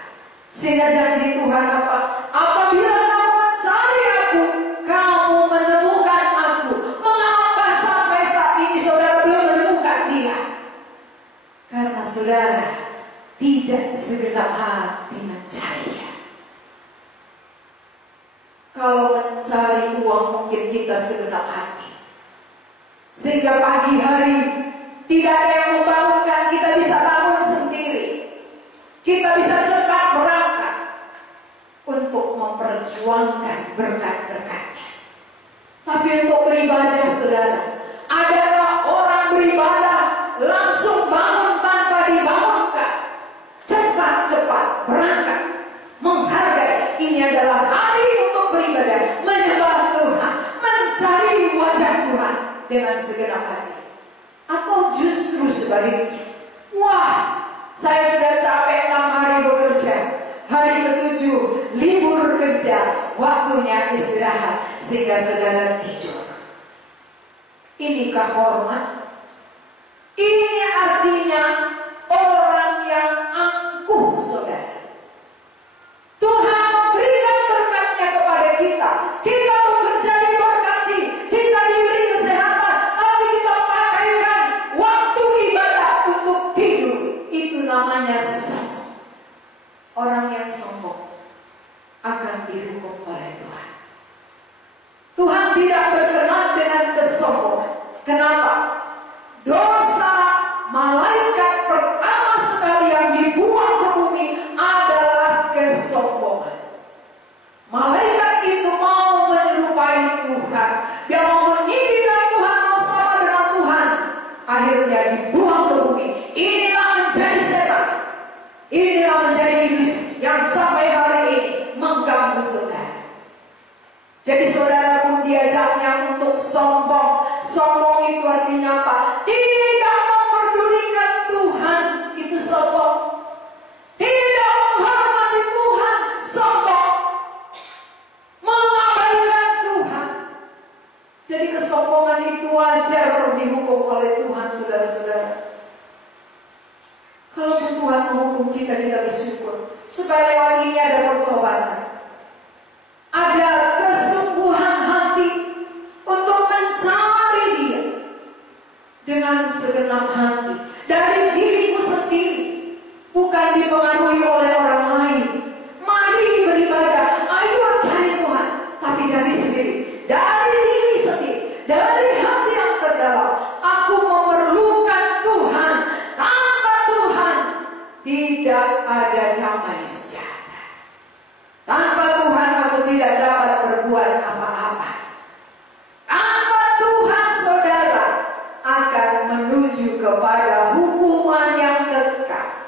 Sehingga janji Tuhan apa? Apabila kamu mencari aku, kamu menemukan aku. Mengapa sampai saat ini saudara belum menemukan Dia? Karena saudara tidak segenap hati mencari-Nya. Kalau mencari uang mungkin kita segenap hati, sehingga pagi hari tidak ada yang membangunkan, kita bisa bangun sendiri. Kita bisa cepat berangkat untuk memperjuangkan berkat-berkatnya. Tapi untuk beribadah, saudara, adakah orang beribadah langsung bangun tanpa dibangunkan? Cepat-cepat berangkat, menghargai dengan segenap hati? Atau justru sebaliknya? Wah, saya sudah capek 6 hari bekerja, hari ke-7 libur kerja, waktunya istirahat, sehingga saudara tidur. Inikah hormat? Ini artinya orang yang angkuh, saudara. Tuhan memberikan berkatnya kepada kita. Kita bekerja diberkati, kita diberi kesehatan, tapi kita pakaikan waktu ibadah untuk tidur. Itu namanya sombong. Orang yang sombong akan dihukum oleh Tuhan. Tuhan tidak berkenan dengan kesombongan. Kenapa? Dosa malaikat pertama sekali yang dibuang ke bumi adalah kesombongan. Malaikat itu mau menyerupai Tuhan. Dia mau meninggikan Tuhan, mau sama dengan Tuhan. Akhirnya dibuang ke bumi. Inilah menjadi setan. Inilah menjadi iblis yang sampai hari ini mengganggu saudara. Jadi saudara pun diajaknya untuk sombong. Sombong itu artinya apa? Tidak memperdulikan Tuhan, itu sombong. Tidak menghormati Tuhan, sombong. Mengabaikan Tuhan. Jadi kesombongan itu wajar dihukum oleh Tuhan, saudara-saudara. Kalau Tuhan menghukum kita, kita bersyukur. Supaya lewat ini ada pertobatan. Ada kesungguhan hati untuk mencari Dia dengan segenap hati dari dirimu sendiri, bukan dipengaruhi oleh orang lain. Mari beribadah, ayo cari Tuhan, tapi dari sendiri, dari diri sendiri, dari hati yang terdalam. Aku memerlukan Tuhan. Tanpa Tuhan tidak ada damai sejahtera. Tanpa Tuhan aku tidak dapat berbuat apa-apa. Tanpa Tuhan saudara akan menuju kepada hukuman yang kekal.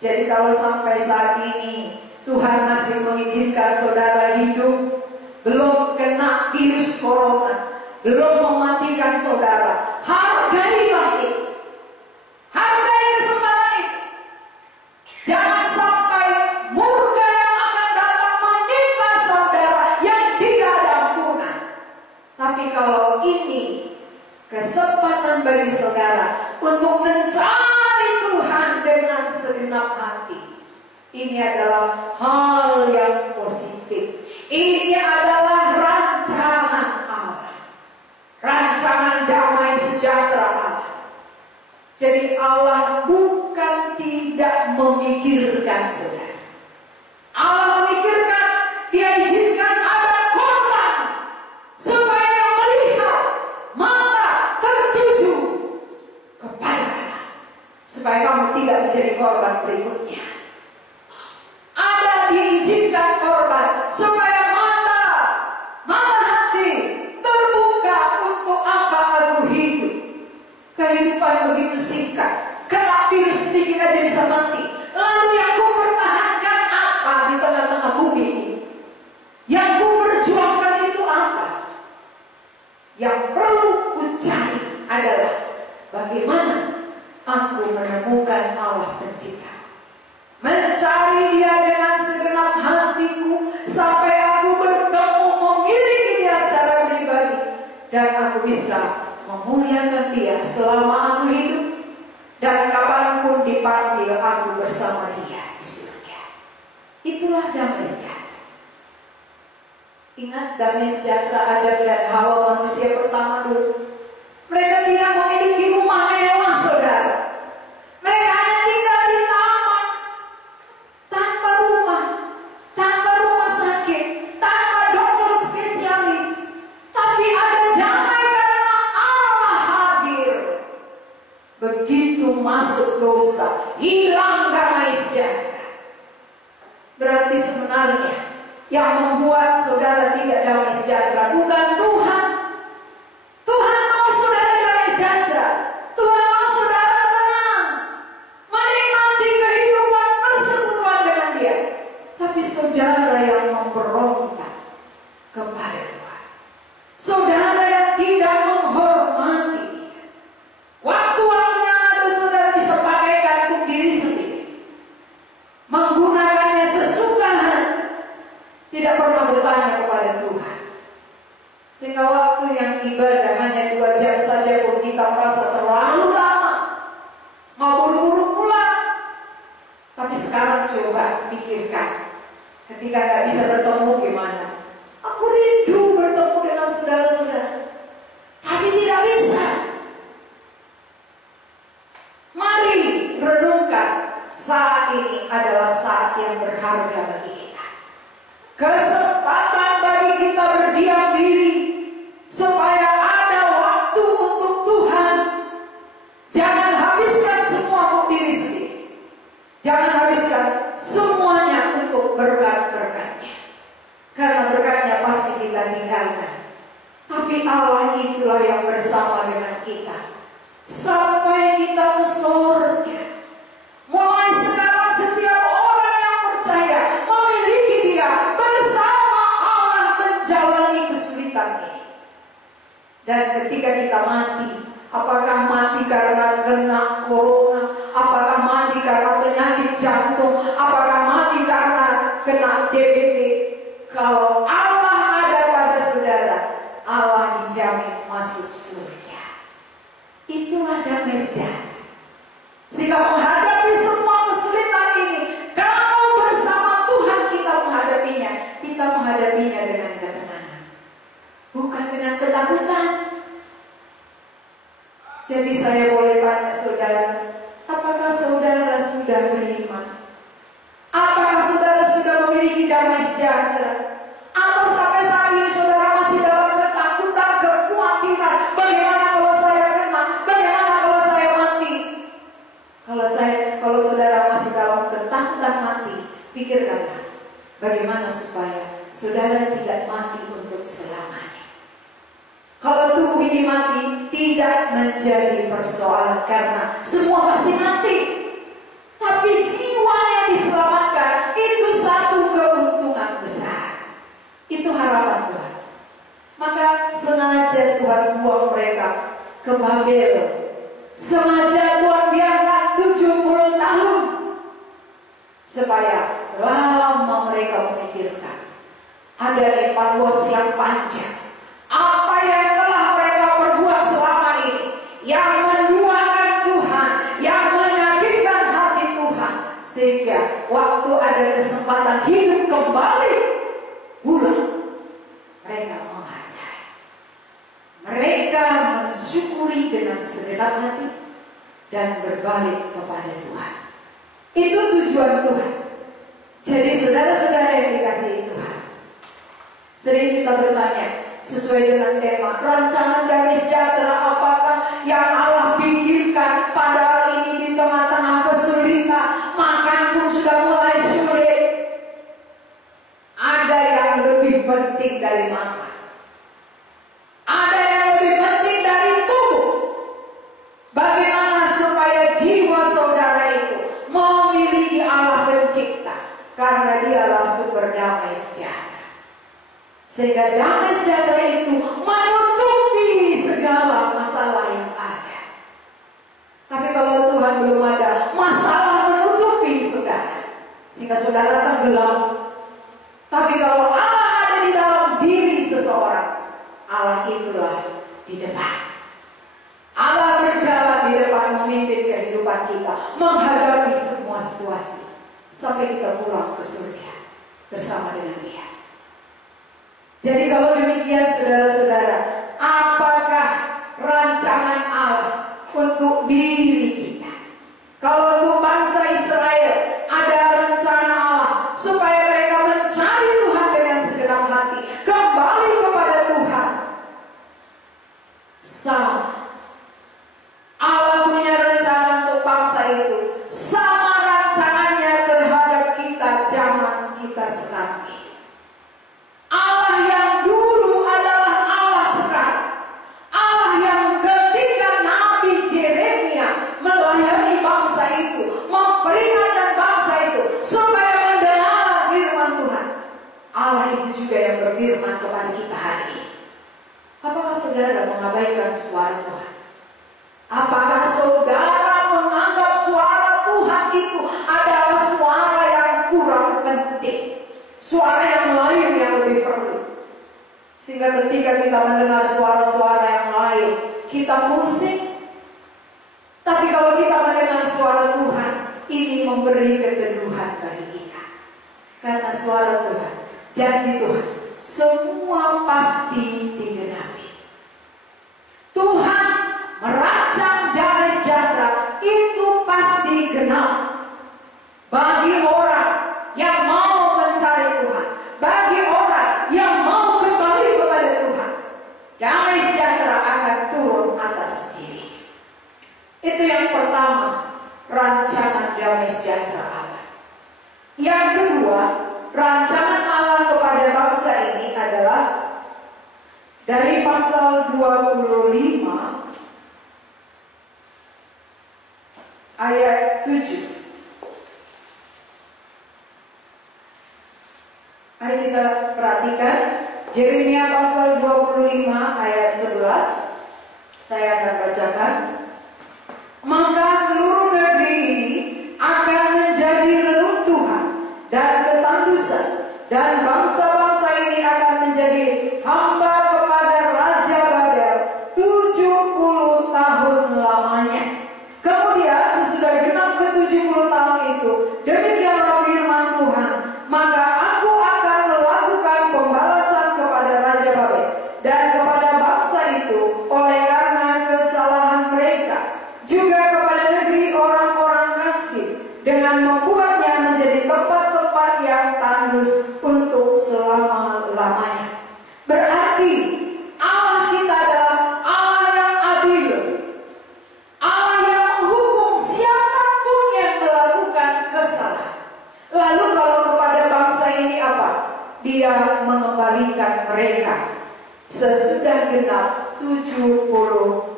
Jadi kalau sampai saat ini Tuhan masih mengizinkan saudara hidup, belum kena virus corona, belum mematikan saudara, hargailah itu. Hargai kesempatan itu. Jangan sampai murka yang akan datang menimpa saudara yang tidak ada ampunan. Tapi kalau ini kesempatan bagi saudara untuk mencari Tuhan dengan segenap hati, ini adalah hal yang positif. Ini adalah rancangan Allah, rancangan damai sejahtera Allah. Jadi Allah bukan tidak memikirkan saudara. Allah memikirkan, Dia izinkan ada korban supaya melihat mata tertuju kepada Allah, supaya kamu tidak menjadi korban berikutnya. Ada diizinkan korban supaya mata hati terbuka untuk apa aku hidup. Kehidupan begitu singkat, kena virus sedikit aja bisa mati. Lalu yang ku pertahankan apa di tengah-tengah bumi ini? Yang ku perjuangkan itu apa? Yang perlu ku cari adalah bagaimana aku menemukan Allah Pencipta. Mencari Dia dengan segenap hatiku sampai aku bertemu memiliki Dia secara pribadi, dan aku bisa memuliakan Dia selama aku hidup, dan kapanpun dipanggil aku bersama Dia di surga. Itulah damai sejahtera. Ingat, damai sejahtera Adam dan Hawa, manusia pertama dulu. Mereka tidak memiliki rumah mewah, saudara. Mereka hanya tinggal di taman, tanpa rumah sakit, tanpa dokter spesialis. Tapi ada damai karena Allah hadir. Begitu masuk dosa, hilang damai sejahtera. Berarti sebenarnya yang membuat saudara tidak damai sejahtera bukan Tuhan. Tuhan mau saudara damai sejahtera. Tuhan mau saudara tenang, menikmati kehidupan persekutuan dengan Dia. Tapi saudara yang memberontak kepada Tuhan, saudara yang tidak menghormati tidak pernah bertanya kepada Tuhan. Sehingga waktu yang ibadah hanya 2 jam saja pun kita merasa terlalu lama, mau buru-buru pulang. Tapi sekarang coba pikirkan, ketika gak bisa bertemu gimana? Aku rindu bertemu dengan saudara-saudara, tapi tidak bisa. Mari renungkan, saat ini adalah saat yang berharga bagi kita. Kesempatan bagi kita berdiam diri supaya ada waktu untuk Tuhan. Jangan habiskan semua untuk diri sendiri. Jangan habiskan semuanya untuk berkat-berkatnya. Karena berkatnya pasti kita tinggalkan. Tapi Allah itulah yang bersama dengan kita sampai kita ke surga. Mulai sekarang setiap orang yang percaya memiliki Dia, bersama Allah menjalani kesulitan ini. Dan ketika kita mati, apakah mati karena kena corona, apakah mati karena penyakit jantung, apakah mati karena kena DBD, kalau Allah ada pada saudara, Allah dijamin masuk surga. Itulah damai sejahtera. Jika menghadapi semua kesulitan ini, kalau bersama Tuhan kita menghadapinya dengan ketenangan, bukan dengan ketakutan. Jadi saya boleh tanya saudara, apakah saudara sudah beriman? Apakah saudara sudah memiliki damai sejahtera? Atau sampai saat ini saudara masih dalam ketakutan, kekhawatiran? Bagaimana kalau saya kena? Bagaimana kalau saya mati? Kalau saudara masih dalam ketakutan mati, pikirkanlah bagaimana supaya saudara tidak mati untuk selamanya. Kalau tubuh ini mati, tidak menjadi persoalan karena semua pasti mati. Tapi jiwa yang diselamatkan itu satu keuntungan besar. Itu harapan Tuhan. Maka sengaja Tuhan buang mereka ke Babel. Sengaja Tuhan biarkan 70 tahun supaya lama mereka memikirkan. Ada evaluasi yang panjang. Apa yang telah mereka perbuat selama ini, yang menduakan Tuhan, yang menyakitkan hati Tuhan, sehingga waktu ada kesempatan hidup kembali pulang, mereka menghargai. Mereka mensyukuri dengan segenap hati dan berbalik kepada Tuhan. Itu tujuan Tuhan. Jadi saudara-saudara yang dikasihi Tuhan, sering kita bertanya sesuai dengan tema rancangan damai sejahtera, apakah yang Allah pikirkan padahal ini di tengah-tengah kesulitan, makan pun sudah mulai sulit. Ada yang lebih penting dari makan. Ada yang lebih penting dari tubuh. Bagaimana supaya jiwa saudara itu memiliki Allah pencipta, karena Dialah sumber damai sejahtera. Sehingga damai sejahtera itu menutupi segala masalah yang ada. Tapi kalau Tuhan belum ada, masalah menutupi saudara, sehingga saudara tenggelam. Tapi kalau Allah ada di dalam diri seseorang, Allah itulah di depan. Allah berjalan di depan, memimpin kehidupan kita, menghadapi semua situasi, sampai kita pulang ke surga bersama dengan Dia. Jadi kalau demikian saudara-saudara, apakah rancangan Allah untuk diri kita? Kalau untuk bangsa Israel ada rencana Allah supaya mereka mencari Tuhan dengan segenap hati, kembali kepada Tuhan. Sama. Allah punya rencana untuk bangsa itu, sama rancangannya terhadap kita zaman kita sekarang ini. Allah yang dulu adalah Allah sekarang. Allah yang ketika Nabi Yeremia melayani bangsa itu, memperingatkan bangsa itu supaya mendengar firman Tuhan, Allah itu juga yang berfirman kepada kita hari ini. Apakah saudara mengabaikan suara Tuhan? Apakah saudara menganggap suara Tuhan itu adalah suara yang kurang penting? suara yang lain yang lebih perlu. Sehingga ketika kita mendengar suara-suara yang lain, kita pusing. Tapi kalau kita mendengar suara Tuhan, ini memberi keteduhan bagi kita. Karena suara Tuhan, janji Tuhan, semua pasti digenapi. Tuhan merancang damai sejahtera, itu pasti genap. Bagi orang yang mau mencari Tuhan, bagi orang yang mau kembali kepada Tuhan, damai sejahtera akan turun atas diri. Itu yang pertama, rancangan damai sejahtera Allah. Yang kedua, rancangan Allah kepada bangsa ini adalah dari pasal 25 ayat 7. Mari kita perhatikan Yeremia pasal 25 ayat 11. Saya akan bacakan. Maka seluruh negeri ini akan menjadi reruntuhan dan ketandusan, dan bangsa-bangsa ini akan menjadi hamba kepada Raja Babel 70 tahun lamanya. Kemudian sesudah genap ke-70 tahun itu, demikianlah firman Tuhan, maka aku akan melakukan pembalasan kepada Raja Babel dan kepada bangsa itu oleh karena kesalahan mereka, juga kepada negeri orang-orang Kasdim, dengan membuatnya menjadi tempat-tempat yang tandus untuk selama-lamanya. Berarti Allah kita adalah Allah yang adil, Allah yang menghukum siapapun yang melakukan kesalahan. Lalu kalau kepada bangsa ini apa? Dia mengembalikan mereka sesudah genap 70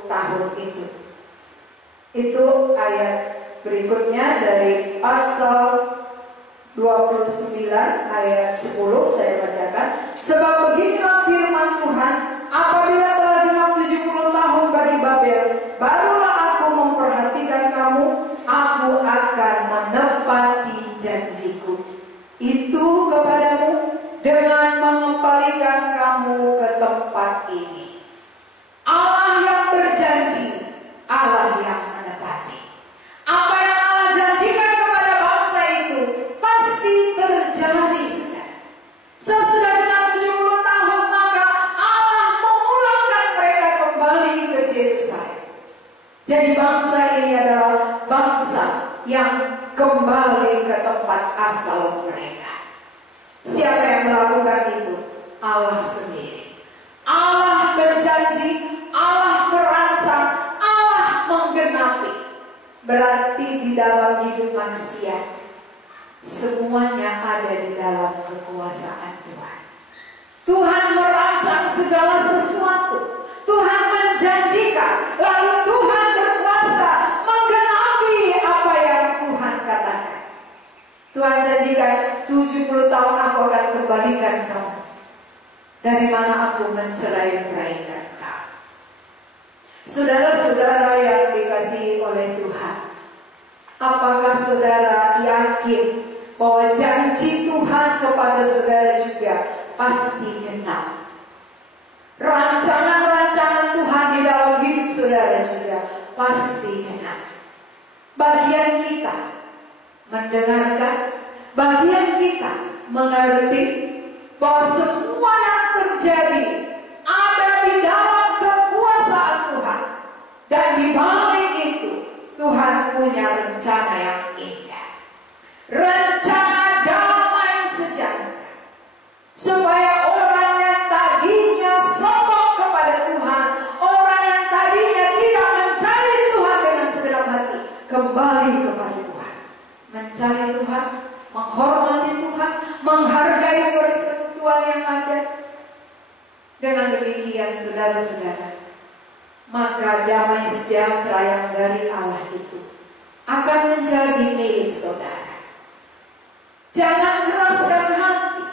tahun itu. Itu ayat berikutnya dari pasal 29 ayat 10 saya bacakan. Sebab beginilah firman Tuhan, apabila telah genap 70 tahun bagi Babel, barulah aku memperhatikan kamu, aku akan menepati janjiku itu kepadamu dengan mengembalikan kamu ke tempat ini. Allah yang berjanji, Allah yang menepati. Apa yang Allah janjikan kepada bangsa itu pasti terjadi, saudara. Sesudah genap 70 tahun, maka Allah memulangkan mereka kembali ke Yerusalem. Jadi bangsa ini adalah bangsa yang kembali ke tempat asal mereka. Siapa yang melakukan itu? Allah sendiri. Allah berjanji, Allah merancang, Allah menggenapi. Berarti di dalam hidup manusia semuanya ada di dalam kekuasaan Tuhan. Tuhan merancang segala sesuatu. Tuhan menjanjikan, lalu Tuhan berkuasa menggenapi apa yang Tuhan katakan. Tuhan janjikan 70 tahun aku akan kembalikan kamu. Dari mana aku mencerai-beraikan kamu. Saudara-saudara yang dikasihi oleh Tuhan, apakah saudara yakin bahwa janji Tuhan kepada saudara juga pasti genap? Rancangan-rancangan Tuhan di dalam hidup saudara juga pasti genap. Bagian kita mendengarkan, bagian kita mengerti bahwa semua yang terjadi ada di dalam kekuasaan Tuhan, dan di balik itu Tuhan punya rencana yang indah, rencana damai sejahtera, supaya orang yang tadinya sombong kepada Tuhan, orang yang tadinya tidak mencari Tuhan dengan segenap hati, kembali kepada Tuhan, mencari Tuhan, menghormati Tuhan, menghargai persekutuan yang ada. Dengan demikian saudara-saudara, maka damai sejahtera yang dari Allah itu akan menjadi milik saudara. Jangan keraskan hati.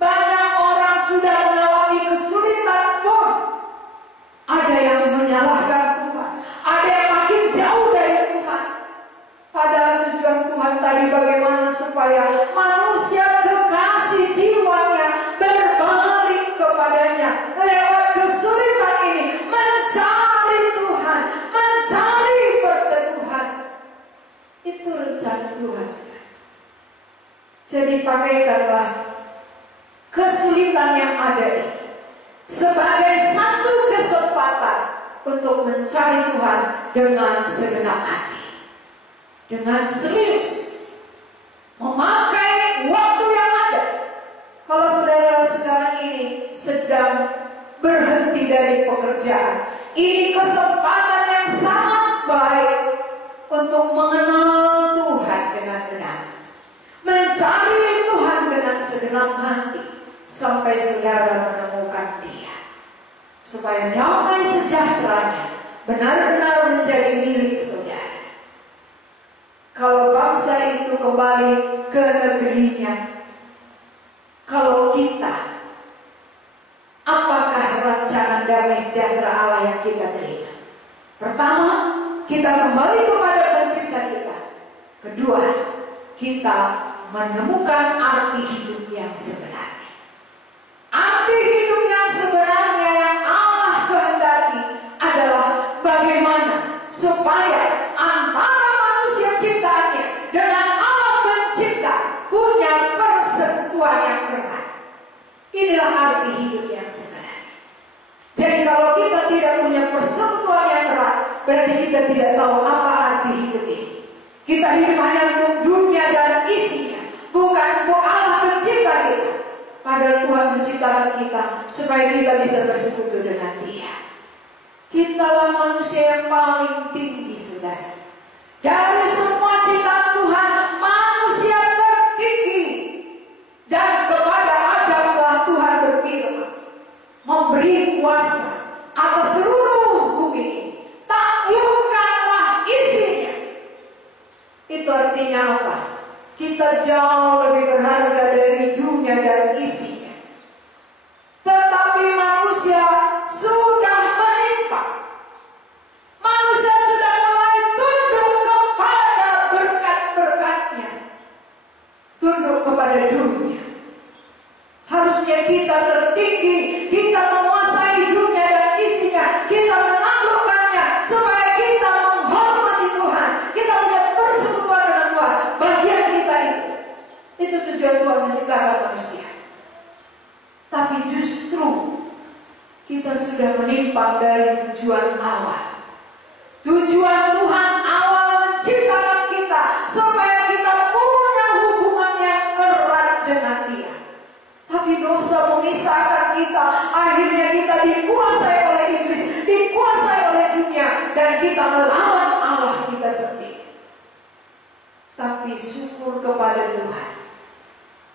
Banyak orang sudah mengalami kesulitan pun ada yang menyalahkan Tuhan, ada yang makin jauh dari Tuhan. Padahal tujuan Tuhan tadi bagaimana supaya manusia lewat kesulitan ini mencari Tuhan, mencari perteduhan. Itu rencana Tuhan. Jadi pakaikanlah kesulitan yang ada ini sebagai satu kesempatan untuk mencari Tuhan dengan segenap hati, dengan serius, memakai waktu yang ada. Kalau saudara sekarang ini sedang berhenti dari pekerjaan, ini kesempatan yang sangat baik untuk mengenal Tuhan dengan benar, mencari Tuhan dengan segenap hati sampai saudara menemukan Dia, supaya damai sejahteranya benar-benar menjadi milik saudara. Kalau bangsa itu kembali ke negerinya, kalau kita, apakah rancangan damai sejahtera Allah yang kita terima? Pertama, kita kembali kepada pencipta kita. Kedua, kita menemukan arti hidup yang sebenarnya. Arti hidup yang sebenarnya yang Allah kehendaki adalah bagaimana supaya antara manusia ciptaannya dengan Allah pencipta punya persekutuan yang erat. Inilah arti hidup yang sebenarnya. Jadi kalau kita tidak punya persekutuan yang erat, berarti kita tidak tahu apa arti hidup ini. Kita hidup hanya untuk dunia dan isinya, bukan untuk Allah pencipta kita. Padahal Tuhan menciptakan kita supaya kita bisa bersekutu dengan Dia. Kitalah manusia yang paling tinggi, saudara. Dari semua ciptaan Tuhan, manusia tertinggi. Dan kepada Adamlah Tuhan berfirman, memberi kuasa atas seluruh bumi ini. Taklukkanlah isinya. Itu artinya apa? Kita jauh lebih berharga dari dunia dan isinya. Tetapi manusia sudah menimpa. Manusia sudah mulai tunduk kepada berkat-berkatnya, tunduk kepada dunia. Harusnya kita tertinggi, kita menguasai dunia dan isinya, kita menaklukkannya supaya kita menghormati Tuhan, kita punya persekutuan dengan Tuhan. Bagian kita itu tujuan Tuhan menciptakan manusia. Tapi justru kita sudah menyimpang dari tujuan awal. Tujuan Tuhan awal menciptakan kita supaya kita punya hubungan yang erat dengan Dia. Tapi dosa memisahkan kita. Akhirnya kita dikuasai oleh iblis, dikuasai oleh dunia, dan kita melawan Allah kita sendiri. Tapi syukur kepada Tuhan,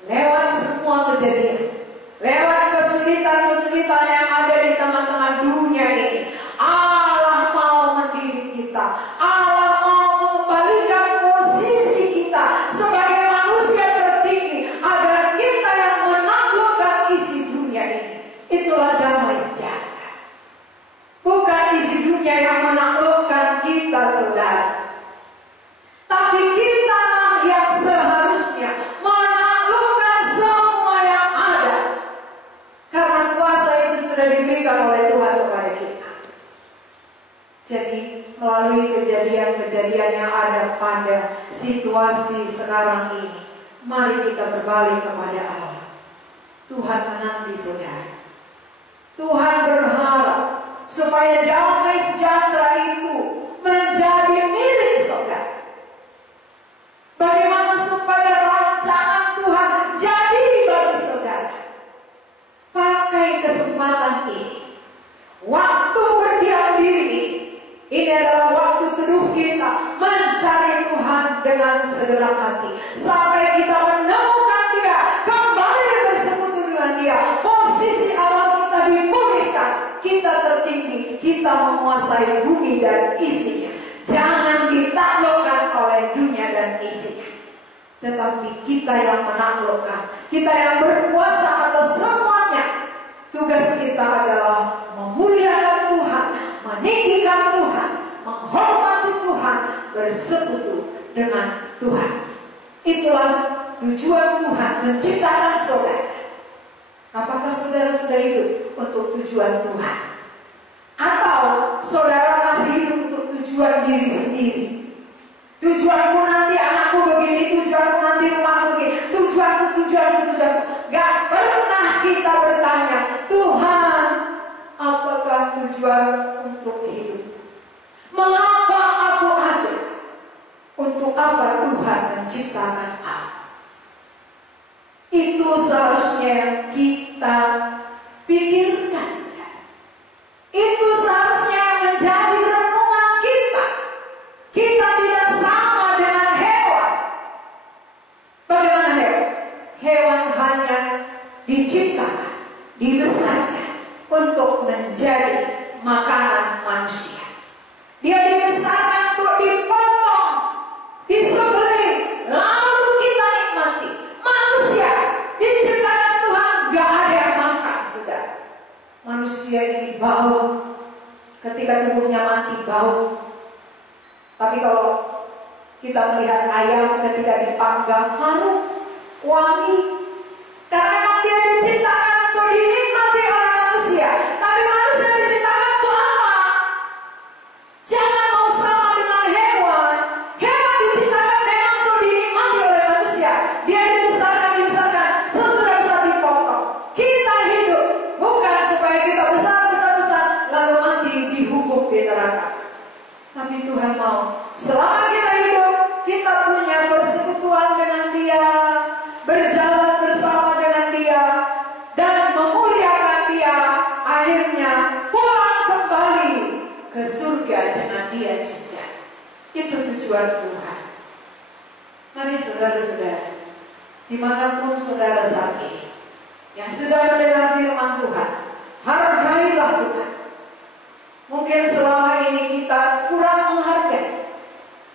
lewat semua kejadian, lewat kesulitan-kesulitan yang ada di tengah-tengah dunia ini, Allah mau mendidik kita. Allah mau mengembalikan posisi kita sebagai manusia tertinggi, agar kita yang menaklukkan isi dunia ini. Itulah damai sejahtera. Bukan isi dunia yang menaklukkan kita, saudara. Tapi kita yang seharusnya menaklukkan semua yang ada. Karena kuasa itu sudah diberikan oleh Tuhan kepada kita. Jadi melalui kejadian-kejadian yang ada pada situasi sekarang ini, mari kita berbalik kepada Allah. Tuhan menanti saudara. Tuhan berharap supaya damai sejahtera itu menjadi milik saudara. Bagaimana supaya rancangan Tuhan jadi bagi saudara? Pakai kesempatan ini, waktu berdiam diri ini adalah waktu teduh kita mencari Tuhan dengan segenap hati sampai kita menemukan Dia, kembali bersekutu dengan Dia. Posisi awal kita dipulihkan, kita tertinggi, kita menguasai bumi dan isinya. Jangan ditaklukkan oleh dunia dan isinya, tetapi kita yang menaklukkan, kita yang berkuasa atas semuanya. Tugas kita adalah memuliakan Tuhan, meninggikan Tuhan, menghormati Tuhan, bersekutu dengan Tuhan. Itulah tujuan Tuhan menciptakan saudara. Apakah saudara sudah hidup untuk tujuan Tuhan. Atau saudara masih hidup untuk tujuan diri sendiri. Tujuanku nanti anakku begini, tujuanku nanti rumahku begini, tujuanku. Gak pernah kita bertanya, Tuhan, apakah tujuan untuk hidup? Mengapa aku ada? Untuk apa Tuhan menciptakan aku? Itu seharusnya yang kita pikirkan. Itu seharusnya yang menjadi renungan kita. Kita tidak sama dengan hewan. Bagaimana hewan? Hewan hanya diciptakan, dibesarkan untuk menjadi makanan manusia. Dia dibesarkan untuk dipotong, disembelih, lalu kita nikmati. Manusia diciptakan Tuhan, gak ada yang makan, saudara. Manusia ini bau, ketika tubuhnya mati bau. Tapi kalau kita melihat ayam ketika dipanggang harum, wangi, karena memang dia diciptakan untuk dinikmati oleh manusia. Tapi manusia diciptakan untuk apa? Jangan mau sama dengan hewan. Hewan diciptakan memang untuk dinikmati oleh manusia. Dia dibesarkan sesudah bisa dipotong. Kita hidup bukan supaya kita besar lalu mati dihukum di neraka. Tapi Tuhan mau selama kita hidup, kita punya persekutuan dengan Dia, berjalan bersama dengan Dia, dan memuliakan Dia. Akhirnya pulang kembali ke surga dengan Dia juga. Itu tujuan Tuhan. Mari saudara-saudara, dimanapun saudara saat ini, yang sudah mendengar firman Tuhan, hargailah Tuhan. Mungkin selama ini kita kurang menghargai.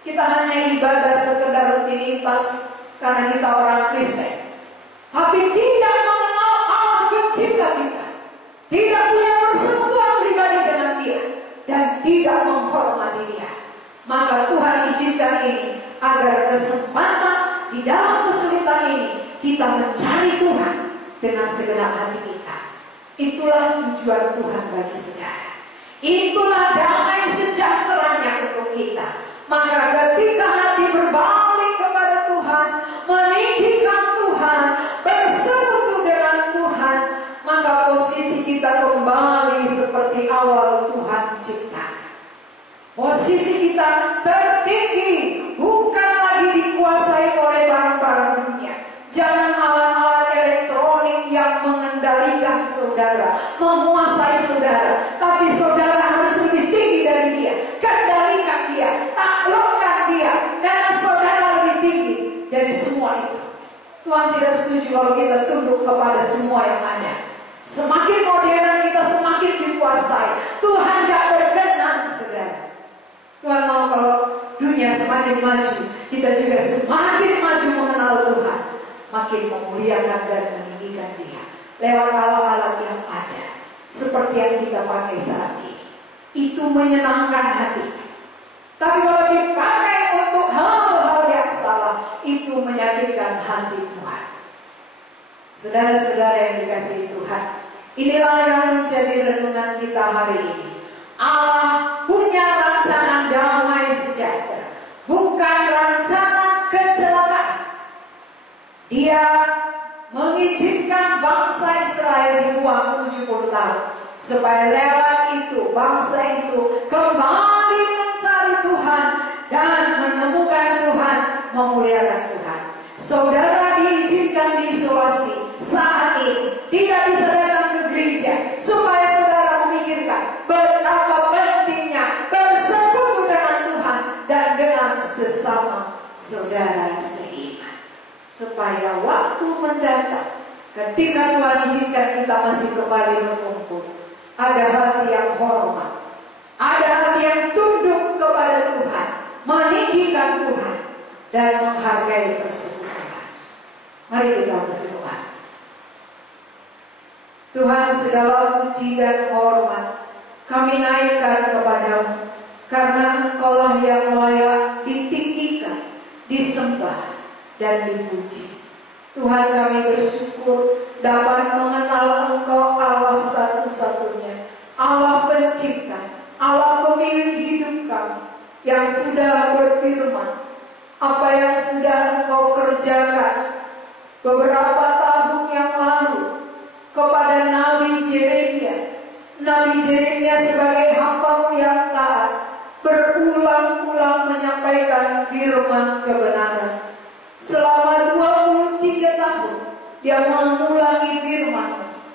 Kita hanya ibadah sekedar rutinitas karena kita orang Kristen. Tapi tidak mengenal Allah pencipta kita. Tidak punya persekutuan pribadi dengan Dia. Dan tidak menghormati Dia. Maka Tuhan izinkan ini agar kesempatan di dalam kesulitan ini kita mencari Tuhan dengan segenap hati kita. Itulah tujuan Tuhan bagi saudara. Itulah damai sejahteranya untuk kita. Maka ketika hati berbalik kepada Tuhan, meninggikan Tuhan, bersekutu dengan Tuhan, maka posisi kita kembali seperti awal Tuhan ciptakan. Posisi kita tertinggi, bukan lagi dikuasai oleh barang-barang dunia. Jangan alat-alat elektronik yang mengendalikan saudara, menguasai saudara. Tapi saudara harus lebih tinggi dari dia. Kendalikan dia, taklukkan dia, karena saudara lebih tinggi dari semua itu. Tuhan tidak setuju kalau kita tunduk kepada semua yang ada. Semakin modern kita semakin dikuasai. Tuhan tidak berkenan, saudara. Tuhan mau kalau dunia semakin maju, kita juga semakin maju mengenal Tuhan, makin memuliakan dan meninggikan Dia lewat alat-alat yang ada seperti yang kita pakai saat ini. Itu menyenangkan hati. Tapi kalau dipakai untuk hal-hal yang salah, itu menyakitkan hati Tuhan. Saudara-saudara yang dikasihi Tuhan, inilah yang menjadi renungan kita hari ini. Allah punya rancangan damai sejahtera, bukan rancangan kecelakaan. Dia mengizinkan bangsa Israel dibuang 70 tahun supaya lewat itu bangsa itu kembali mencari Tuhan dan menemukan Tuhan, memuliakan Tuhan. Saudara diizinkan diisolasi saat ini, tidak bisa datang ke gereja supaya saudara memikirkan betapa pentingnya bersekutu dengan Tuhan dan dengan sesama saudara seiman, supaya waktu mendatang ketika Tuhan izinkan kita masih kembali berkumpul, ada hati yang hormat, ada hati yang tunduk kepada Tuhan, meninggikan Tuhan dan menghargai persekutuan. Mari kita berdoa. Tuhan, segala puji dan hormat kami naikkan kepadamu, karena Engkaulah yang layak ditinggikan, disembah dan dipuji. Tuhan, kami bersyukur dapat mengenal Engkau Allah satu-satunya Nabi Yeremia sebagai hamba-Mu yang taat berulang-ulang menyampaikan firman kebenaran. Selama 23 tahun dia mengulangi firman,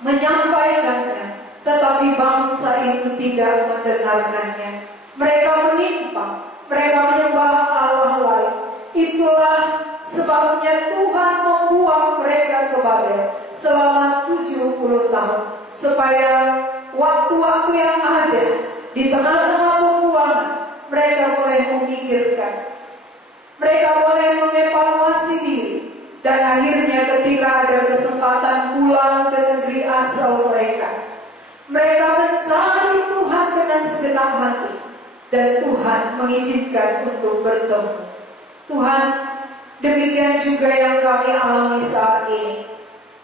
menyampaikannya, tetapi bangsa itu tidak mendengarkannya. Mereka menyimpang, mereka menyembah Allah lain. Itulah sebabnya Tuhan membuang mereka ke Babel selama 70 tahun, supaya waktu-waktu yang ada di tengah-tengah pembuangan mereka boleh memikirkan, mereka boleh mengevaluasi diri, dan akhirnya ketika ada kesempatan pulang ke negeri asal mereka, mereka mencari Tuhan dengan segenap hati, dan Tuhan mengizinkan untuk bertemu. Tuhan, demikian juga yang kami alami saat ini.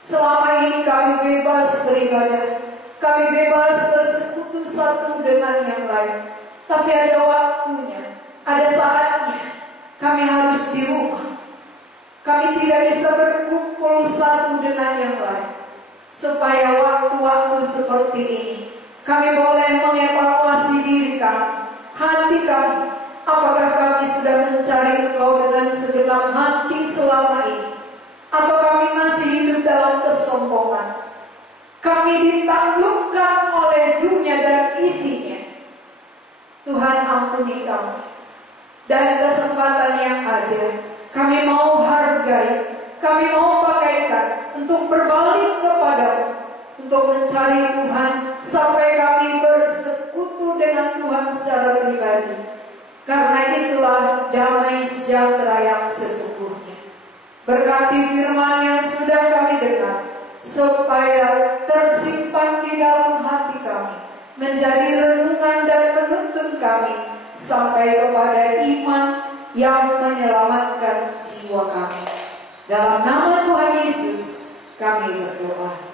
Selama ini kami bebas beribadah, kami bebas bersekutu satu dengan yang lain. Tapi ada waktunya, ada saatnya kami harus di rumah. Kami tidak bisa berkumpul satu dengan yang lain. Supaya waktu-waktu seperti ini kami boleh mengevaluasi diri kami, hati kami. Apakah kami sudah mencari Engkau dengan segenap hati selama ini, atau kami masih hidup dalam kesombongan? Kami ditaklukkan oleh dunia dan isinya. Tuhan, ampuni kami. Dan kesempatan yang ada, kami mau hargai, kami mau pakaikan untuk berbalik kepadamu, untuk mencari Tuhan sampai kami bersekutu dengan Tuhan secara pribadi. Karena itulah damai sejahtera yang sesungguhnya. Berkati firman yang sudah kami dengar, supaya tersimpan di dalam hati kami, menjadi renungan dan penuntun kami sampai kepada iman yang menyelamatkan jiwa kami. Dalam nama Tuhan Yesus kami berdoa.